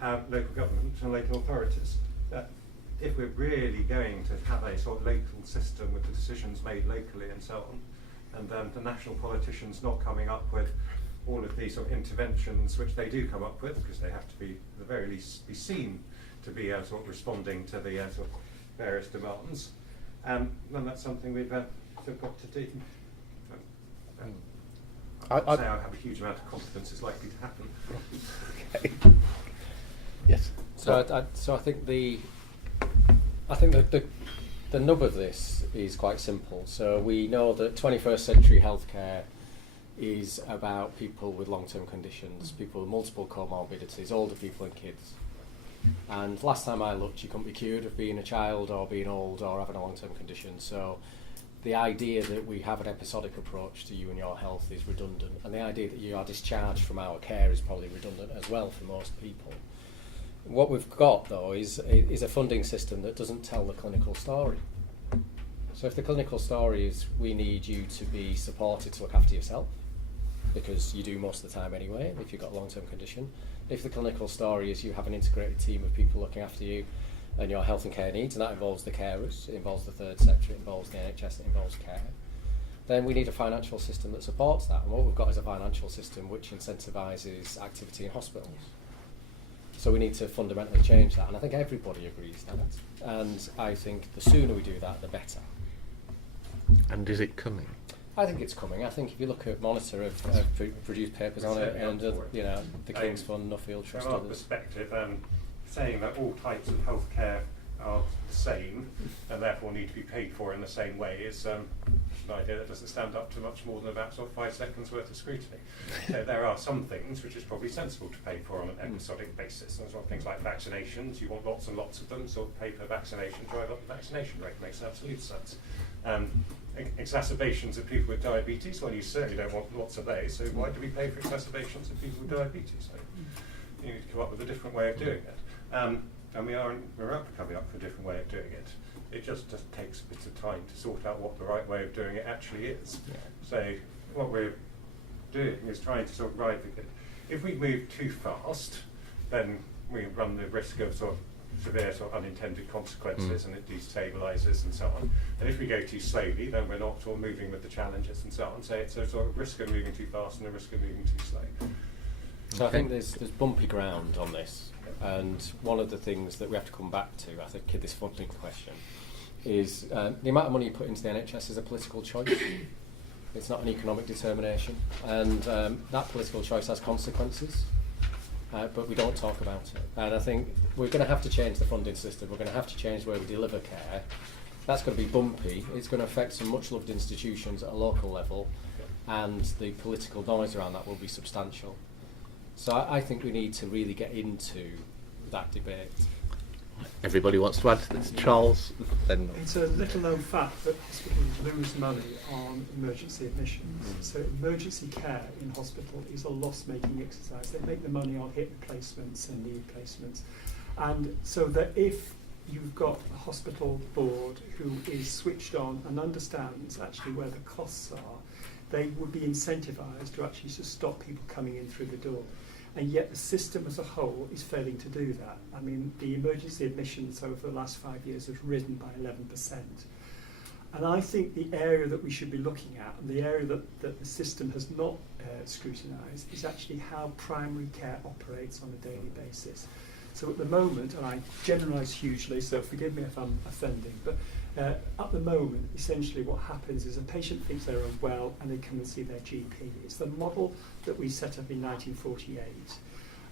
and local authorities. If we're really going to have a sort of local system with the decisions made locally and so on, and the national politicians not coming up with all of these sort of interventions which they do come up with, because they have to be, at the very least, be seen to be sort of responding to the sort of various demands, then that's something we've still got to do. I have a huge amount of confidence it's likely to happen. Okay. Yes. So I think the nub of this is quite simple. So we know that 21st century healthcare is about people with long-term conditions, people with multiple comorbidities, older people and kids. And last time I looked, you couldn't be cured of being a child or being old or having a long-term condition. So the idea that we have an episodic approach to you and your health is redundant. And the idea that you are discharged from our care is probably redundant as well for most people. What we've got, though, is a funding system that doesn't tell the clinical story. So if the clinical story is we need you to be supported to look after yourself, because you do most of the time anyway, if you've got a long-term condition. If the clinical story is you have an integrated team of people looking after you and your health and care needs, and that involves the carers, it involves the third sector, it involves the NHS, it involves care, then we need a financial system that supports that. And what we've got is a financial system which incentivises activity in hospitals. So we need to fundamentally change that, and I think everybody agrees that. And I think the sooner we do that, the better. And is it coming? I think it's coming. I think if you look at Monitor, have produced papers on it, and the King's Fund, Nuffield Trust, from our others. perspective, saying that all types of healthcare are the same and therefore need to be paid for in the same way is an idea that doesn't stand up to much more than about sort of 5 seconds worth of scrutiny. So there are some things which is probably sensible to pay for on an episodic basis, and sort of things like vaccinations. You want lots and lots of them, so pay per vaccination, drive up the vaccination rate. Makes absolute sense. Exacerbations of people with diabetes, well, you certainly don't want lots of those, so why do we pay for exacerbations of people with diabetes? So you need to come up with a different way of doing it. And we're coming up with a different way of doing it. It just takes a bit of time to sort out what the right way of doing it actually is. Yeah. So what we're doing is trying to sort of ride If we move too fast, then we run the risk of sort of severe sort of unintended consequences, and it destabilises and so on. And if we go too slowly, then we're not sort of moving with the challenges and so on. So it's a sort of risk of moving too fast and a risk of moving too slow. So I think there's bumpy ground on this, and one of the things that we have to come back to, I think, this funding question, is the amount of money you put into the NHS is a political choice. It's not an economic determination, and that political choice has consequences, but we don't talk about it. And I think we're going to have to change the funding system. We're going to have to change the way we deliver care. That's going to be bumpy. It's going to affect some much loved institutions at a local level, and the political noise around that will be substantial. So I think we need to really get into that debate. Everybody wants to add to this. Charles, then. It's a little known fact that hospitals lose money on emergency admissions. So emergency care in hospital is a loss-making exercise. They make the money on hip replacements and knee replacements. And so that if you've got a hospital board who is switched on and understands actually where the costs are, they would be incentivised to actually just stop people coming in through the door. And yet the system as a whole is failing to do that. I mean, the emergency admissions over the last 5 years has risen by 11%. And I think the area that we should be looking at, and the area that the system has not scrutinised, is actually how primary care operates on a daily basis. So at the moment, and I generalise hugely, so forgive me if I'm offending, but at the moment, essentially what happens is a patient thinks they're unwell and they come and see their GP. It's the model that we set up in 1948.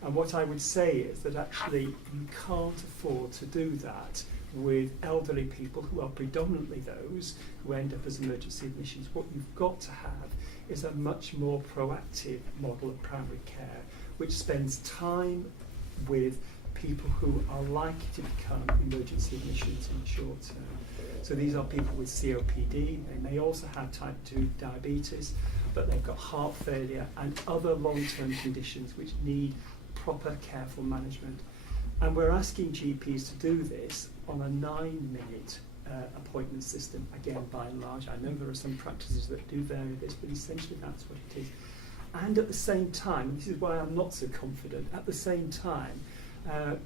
And what I would say is that actually you can't afford to do that with elderly people who are predominantly those who end up as emergency admissions. What you've got to have is a much more proactive model of primary care, which spends time with people who are likely to become emergency admissions in the short term. So these are people with COPD, they may also have type 2 diabetes, but they've got heart failure and other long-term conditions which need proper careful management. And we're asking GPs to do this on a 9-minute appointment system, again by and large. I know there are some practices that do vary this, but essentially that's what it is. And at the same time, and this is why I'm not so confident, at the same time,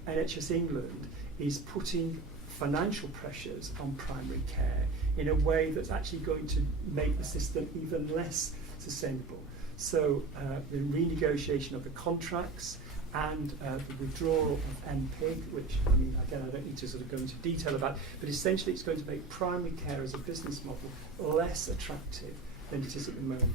NHS England is putting financial pressures on primary care in a way that's actually going to make the system even less sustainable. So the renegotiation of the contracts and the withdrawal of NPIG, which, I mean, again, I don't need to sort of go into detail about, but essentially it's going to make primary care as a business model less attractive than it is at the moment.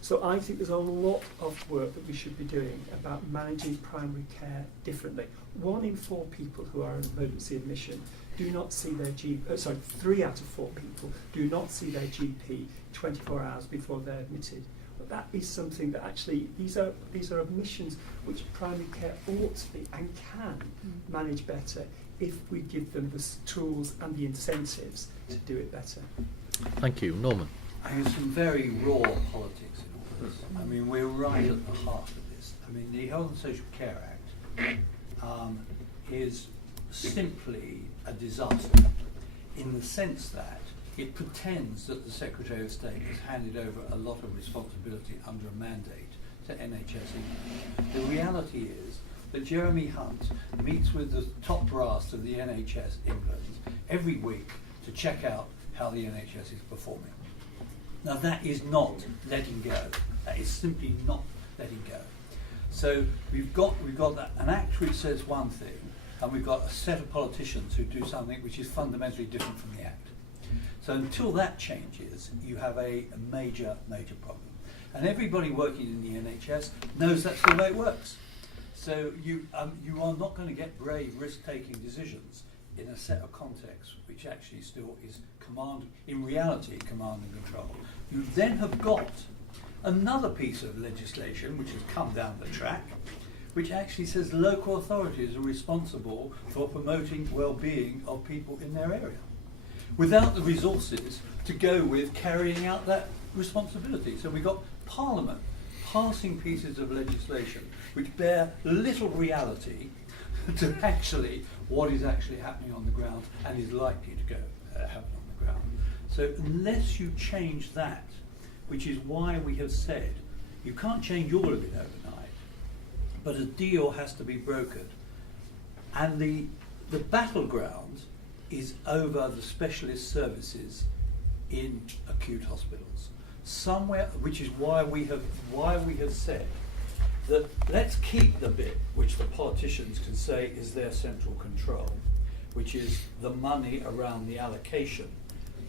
So I think there's a lot of work that we should be doing about managing primary care differently. 1 in 4 people who are in emergency admission do not see their GP, 3 out of 4 people do not see their GP 24 hours before they're admitted. But that is something that actually, these are admissions which primary care ought to be and can manage better if we give them the tools and the incentives to do it better. Thank you. Norman. I mean, some very raw politics in all this. I mean, we're right at the heart of this. I mean, the Health and Social Care Act is simply a disaster in the sense that it pretends that the Secretary of State has handed over a lot of responsibility under a mandate to NHS England. The reality is that Jeremy Hunt meets with the top brass of the NHS England every week to check out how the NHS is performing. Now that is not letting go. That is simply not letting go. So we've got that, an act which says one thing, and we've got a set of politicians who do something which is fundamentally different from the act. So until that changes, you have a major, major problem. And everybody working in the NHS knows that's the way it works. So you are not going to get brave, risk-taking decisions in a set of contexts which actually still is in reality, command and control. You then have got another piece of legislation which has come down the track, which actually says local authorities are responsible for promoting well-being of people in their area, without the resources to go with carrying out that responsibility. So we've got Parliament passing pieces of legislation which bear little reality to actually what is actually happening on the ground and is likely to go happen on the ground. So unless you change that, which is why we have said you can't change all of it overnight, but a deal has to be brokered. And the battleground is over the specialist services in acute hospitals. Somewhere, which is why we have said that let's keep the bit which the politicians can say is their central control, which is the money around the allocation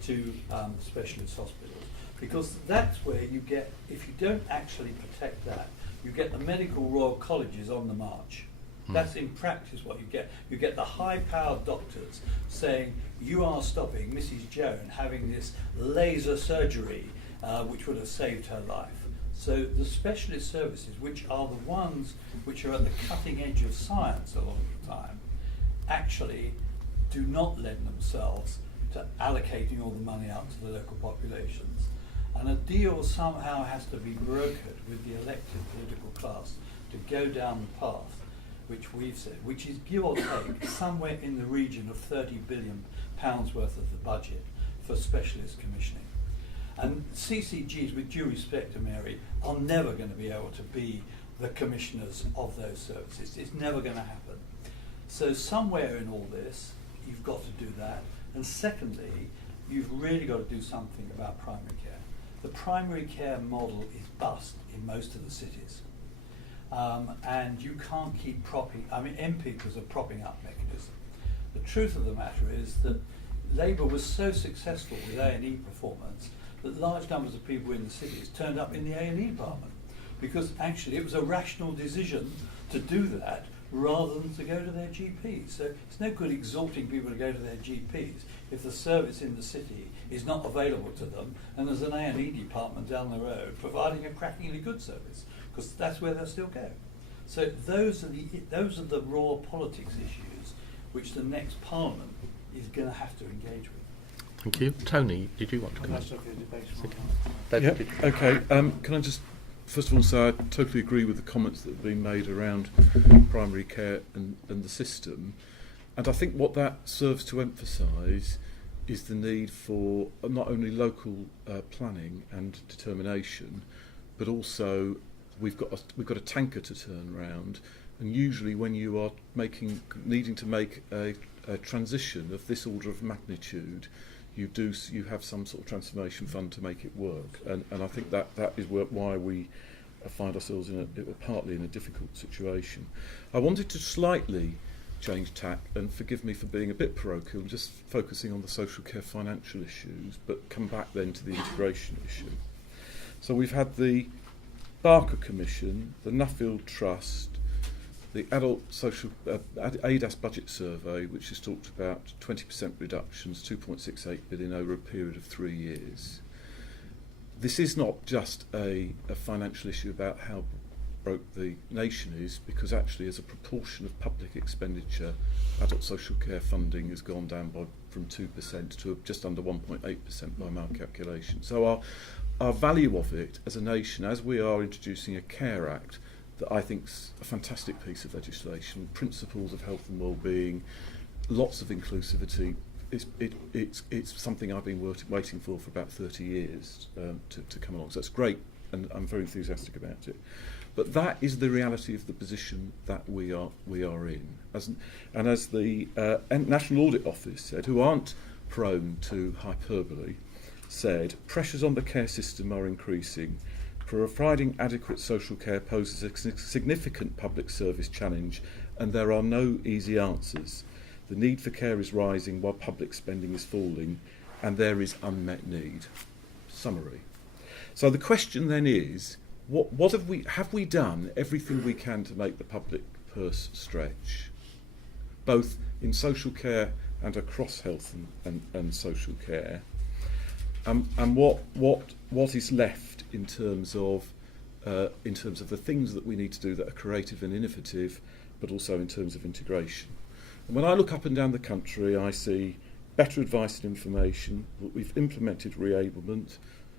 to specialist hospitals, because that's where you get, if you don't actually protect that, you get the medical royal colleges on the march. That's in practice what you get. You get the high-powered doctors saying, you are stopping Mrs. Joan having this laser surgery which would have saved her life. So the specialist services, which are the ones which are at the cutting edge of science a lot of the time, actually do not lend themselves to allocating all the money out to the local populations. And a deal somehow has to be brokered with the elected political class to go down the path which we've said, which is give or take somewhere in the region of £30 billion worth of the budget for specialist commissioning. And CCGs, with due respect to Mary, are never going to be able to be the commissioners of those services. It's never going to happen. So somewhere in all this, you've got to do that. And secondly, you've really got to do something about primary care. The primary care model is bust in most of the cities. And you can't keep propping, MPIG was a propping up mechanism. The truth of the matter is that Labour was so successful with A&E performance that large numbers of people in the cities turned up in the A&E department, because actually it was a rational decision to do that rather than to go to their GPs. So it's no good exhorting people to go to their GPs if the service in the city is not available to them and there's an A&E department down the road providing a crackingly good service, because that's where they'll still go. So those are the raw politics issues which the next Parliament is going to have to engage with. Thank you. Tony, did you want to comment? Yeah, okay. Can I just first of all say I totally agree with the comments that have been made around primary care and the system, and I think what that serves to emphasise is the need for not only local planning and determination, but also we've got a tanker to turn around, and usually when you are needing to make a transition of this order of magnitude, you have some sort of transformation fund to make it work, and I think that is why we find ourselves partly in a difficult situation. I wanted to slightly change tack, and forgive me for being a bit parochial, just focusing on the social care financial issues, but come back then to the integration issue. So we've had the Barker Commission, the Nuffield Trust, the Adult Social ADASS Budget Survey, which has talked about 20% reductions, 2.68 billion over a period of 3 years. This is not just a financial issue about how broke the nation is, because actually as a proportion of public expenditure, adult social care funding has gone down from 2% to just under 1.8% by my calculation. So our value of it as a nation, as we are introducing a Care Act, that I think is a fantastic piece of legislation, principles of health and well-being, lots of inclusivity. It's something I've been waiting for about 30 years to come along. So that's great, and I'm very enthusiastic about it. But that is the reality of the position that we are in. As the National Audit Office said, who aren't prone to hyperbole, said, pressures on the care system are increasing. Providing adequate social care poses a significant public service challenge, and there are no easy answers. The need for care is rising while public spending is falling, and there is unmet need. Summary. So the question then is, what have we done everything we can to make the public purse stretch, both in social care and across health and social care? And what is left in terms of the things that we need to do that are creative and innovative, but also in terms of integration. And when I look up and down the country, I see better advice and information. We've implemented reablement,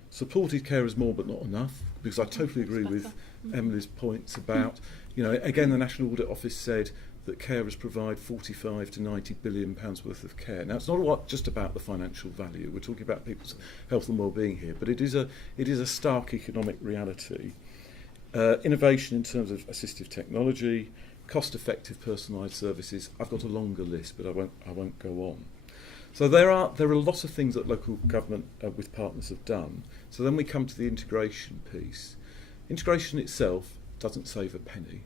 supported carers more, but not enough. Because I totally agree with Emily's points about, again, the National Audit Office said that carers provide 45 to 90 billion pounds worth of care. Now, it's not just about the financial value. We're talking about people's health and well-being here, but it is a stark economic reality. Innovation in terms of assistive technology, cost-effective personalised services. I've got a longer list, but I won't go on. So there are a lot of things that local government with partners have done. So then we come to the integration piece. Integration itself doesn't save a penny.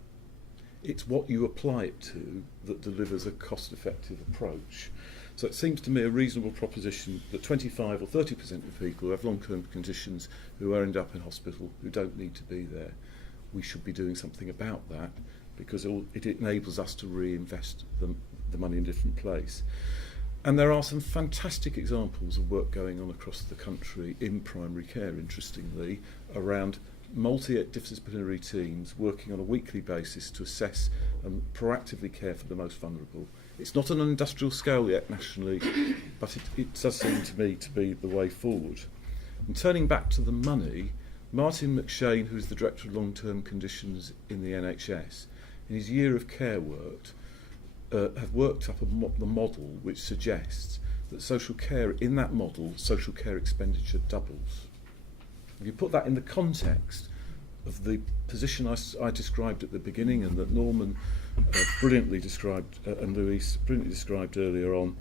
It's what you apply it to that delivers a cost-effective approach. So it seems to me a reasonable proposition that 25 or 30% of people who have long-term conditions who end up in hospital who don't need to be there, we should be doing something about that, because it enables us to reinvest the money in a different place. And there are some fantastic examples of work going on across the country in primary care, interestingly, around multi-disciplinary teams working on a weekly basis to assess and proactively care for the most vulnerable. It's not on an industrial scale yet nationally, but it does seem to me to be the way forward. And turning back to the money, Martin McShane, who's the Director of Long-Term Conditions in the NHS, in his year of care work, have worked up the model which suggests that social care, in that model, social care expenditure doubles. If you put that in the context of the position I described at the beginning and that Norman brilliantly described and Louise brilliantly described earlier on,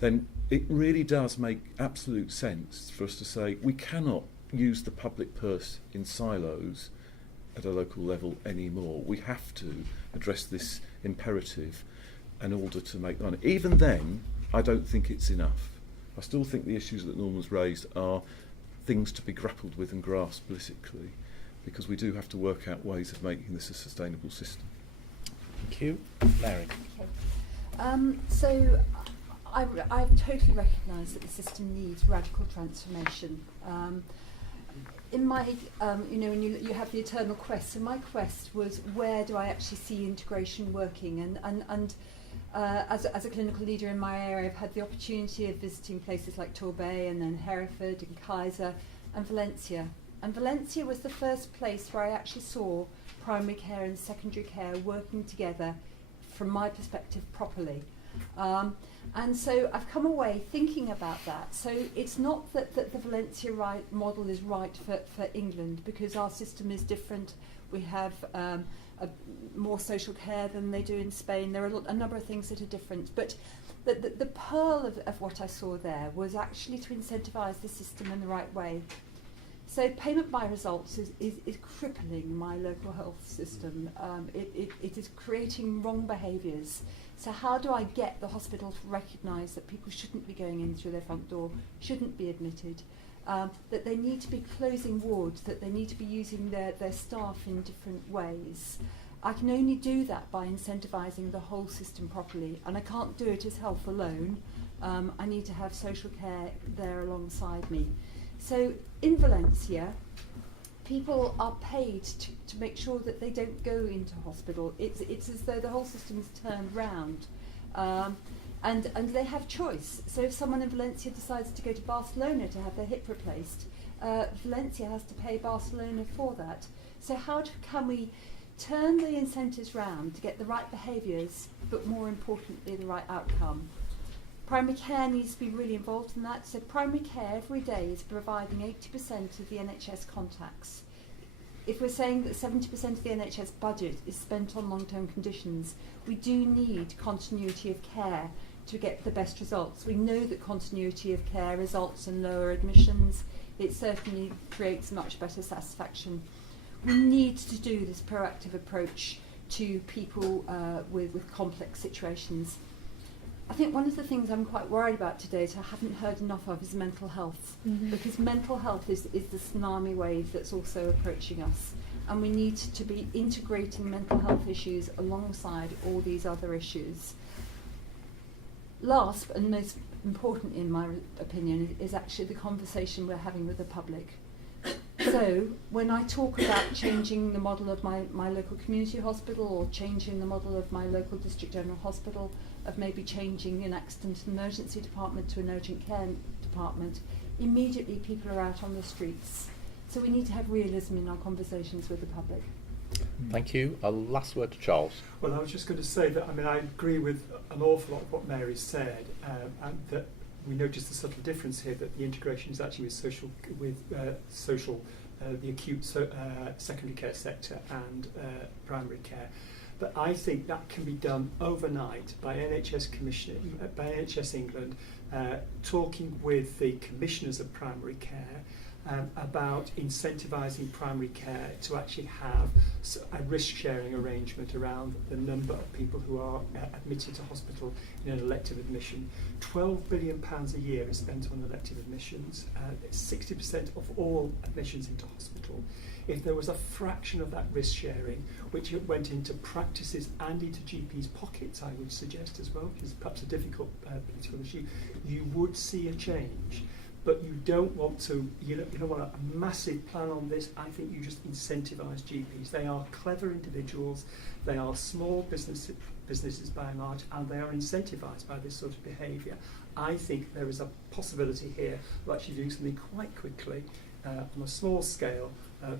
then it really does make absolute sense for us to say we cannot use the public purse in silos at a local level anymore. We have to address this imperative in order to make money. Even then, I don't think it's enough. I still think the issues that Norman's raised are things to be grappled with and grasped politically, because we do have to work out ways of making this a sustainable system. Thank you. Mary. Okay. So I totally recognise that the system needs radical transformation. In my, when you have the eternal quest, so my quest was, where do I actually see integration working? And as a clinical leader in my area, I've had the opportunity of visiting places like Torbay and then Hereford and Kaiser and Valencia. And Valencia was the first place where I actually saw primary care and secondary care working together, from my perspective, properly. And so I've come away thinking about that. So it's not that the Valencia model is right for England, because our system is different. We have more social care than they do in Spain. There are a number of things that are different. But the pearl of what I saw there was actually to incentivise the system in the right way. So payment by results is crippling my local health system. It is creating wrong behaviours. So how do I get the hospital to recognise that people shouldn't be going in through their front door, shouldn't be admitted, that they need to be closing wards, that they need to be using their staff in different ways? I can only do that by incentivising the whole system properly, and I can't do it as health alone. I need to have social care there alongside me. So in Valencia, people are paid to make sure that they don't go into hospital. It's as though the whole system is turned round. And they have choice. So if someone in Valencia decides to go to Barcelona to have their hip replaced, Valencia has to pay Barcelona for that. So how can we turn the incentives round to get the right behaviours, but more importantly, the right outcome? Primary care needs to be really involved in that. So primary care every day is providing 80% of the NHS contacts. If we're saying that 70% of the NHS budget is spent on long-term conditions, we do need continuity of care to get the best results. We know that continuity of care results in lower admissions. It certainly creates much better satisfaction. We need to do this proactive approach to people with complex situations. I think one of the things I'm quite worried about today, that I haven't heard enough of, is mental health. Mm-hmm. Because mental health is the tsunami wave that's also approaching us. And we need to be integrating mental health issues alongside all these other issues. Last and most important, in my opinion, is actually the conversation we're having with the public. So when I talk about changing the model of my local community hospital, or changing the model of my local district general hospital, of maybe changing an accident and emergency department to an urgent care department, immediately people are out on the streets. So we need to have realism in our conversations with the public. Thank you. A last word to Charles. Well, I was just going to say that, I agree with an awful lot of what Mary said, and that we notice the subtle difference here, that the integration is actually with social the acute secondary care sector and primary care. But I think that can be done overnight by NHS by NHS England, talking with the commissioners of primary care about incentivising primary care to actually have a risk-sharing arrangement around the number of people who are admitted to hospital in an elective admission. £12 billion a year is spent on elective admissions. 60% of all admissions into hospital. If there was a fraction of that risk sharing, which went into practices and into GPs' pockets, I would suggest as well, which is perhaps a difficult political issue, you would see a change. But you don't want to, you don't want a massive plan on this. I think you just incentivise GPs. They are clever individuals, they are small businesses by and large, and they are incentivised by this sort of behaviour. I think there is a possibility here of actually doing something quite quickly on a small scale,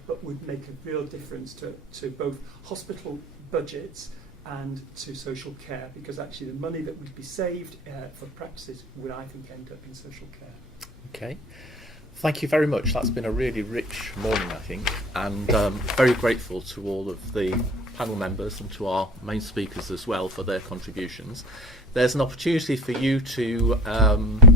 but would make a real difference to both hospital budgets and to social care, because actually the money that would be saved for practices would, I think, end up in social care. Okay. Thank you very much. That's been a really rich morning, I think, and very grateful to all of the panel members and to our main speakers as well for their contributions. There's an opportunity for you to,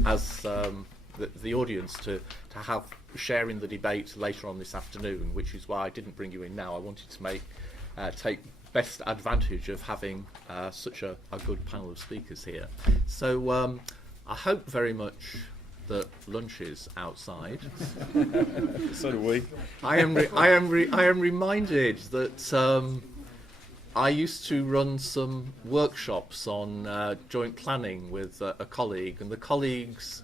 as the audience, to have share in the debate later on this afternoon, which is why I didn't bring you in now. I wanted to take best advantage of having such a good panel of speakers here. So I hope very much that lunch is outside. So do we. I am reminded that I used to run some workshops on joint planning with a colleague, and the colleague's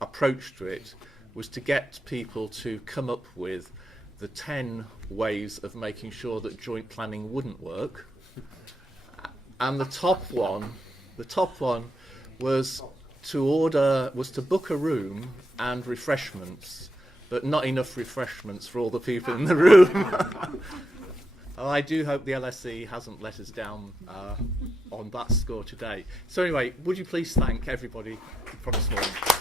approach to it was to get people to come up with the 10 ways of making sure that joint planning wouldn't work, and the top one was to book a room and refreshments, but not enough refreshments for all the people in the room. I do hope the LSE hasn't let us down on that score today. So anyway, would you please thank everybody from this morning.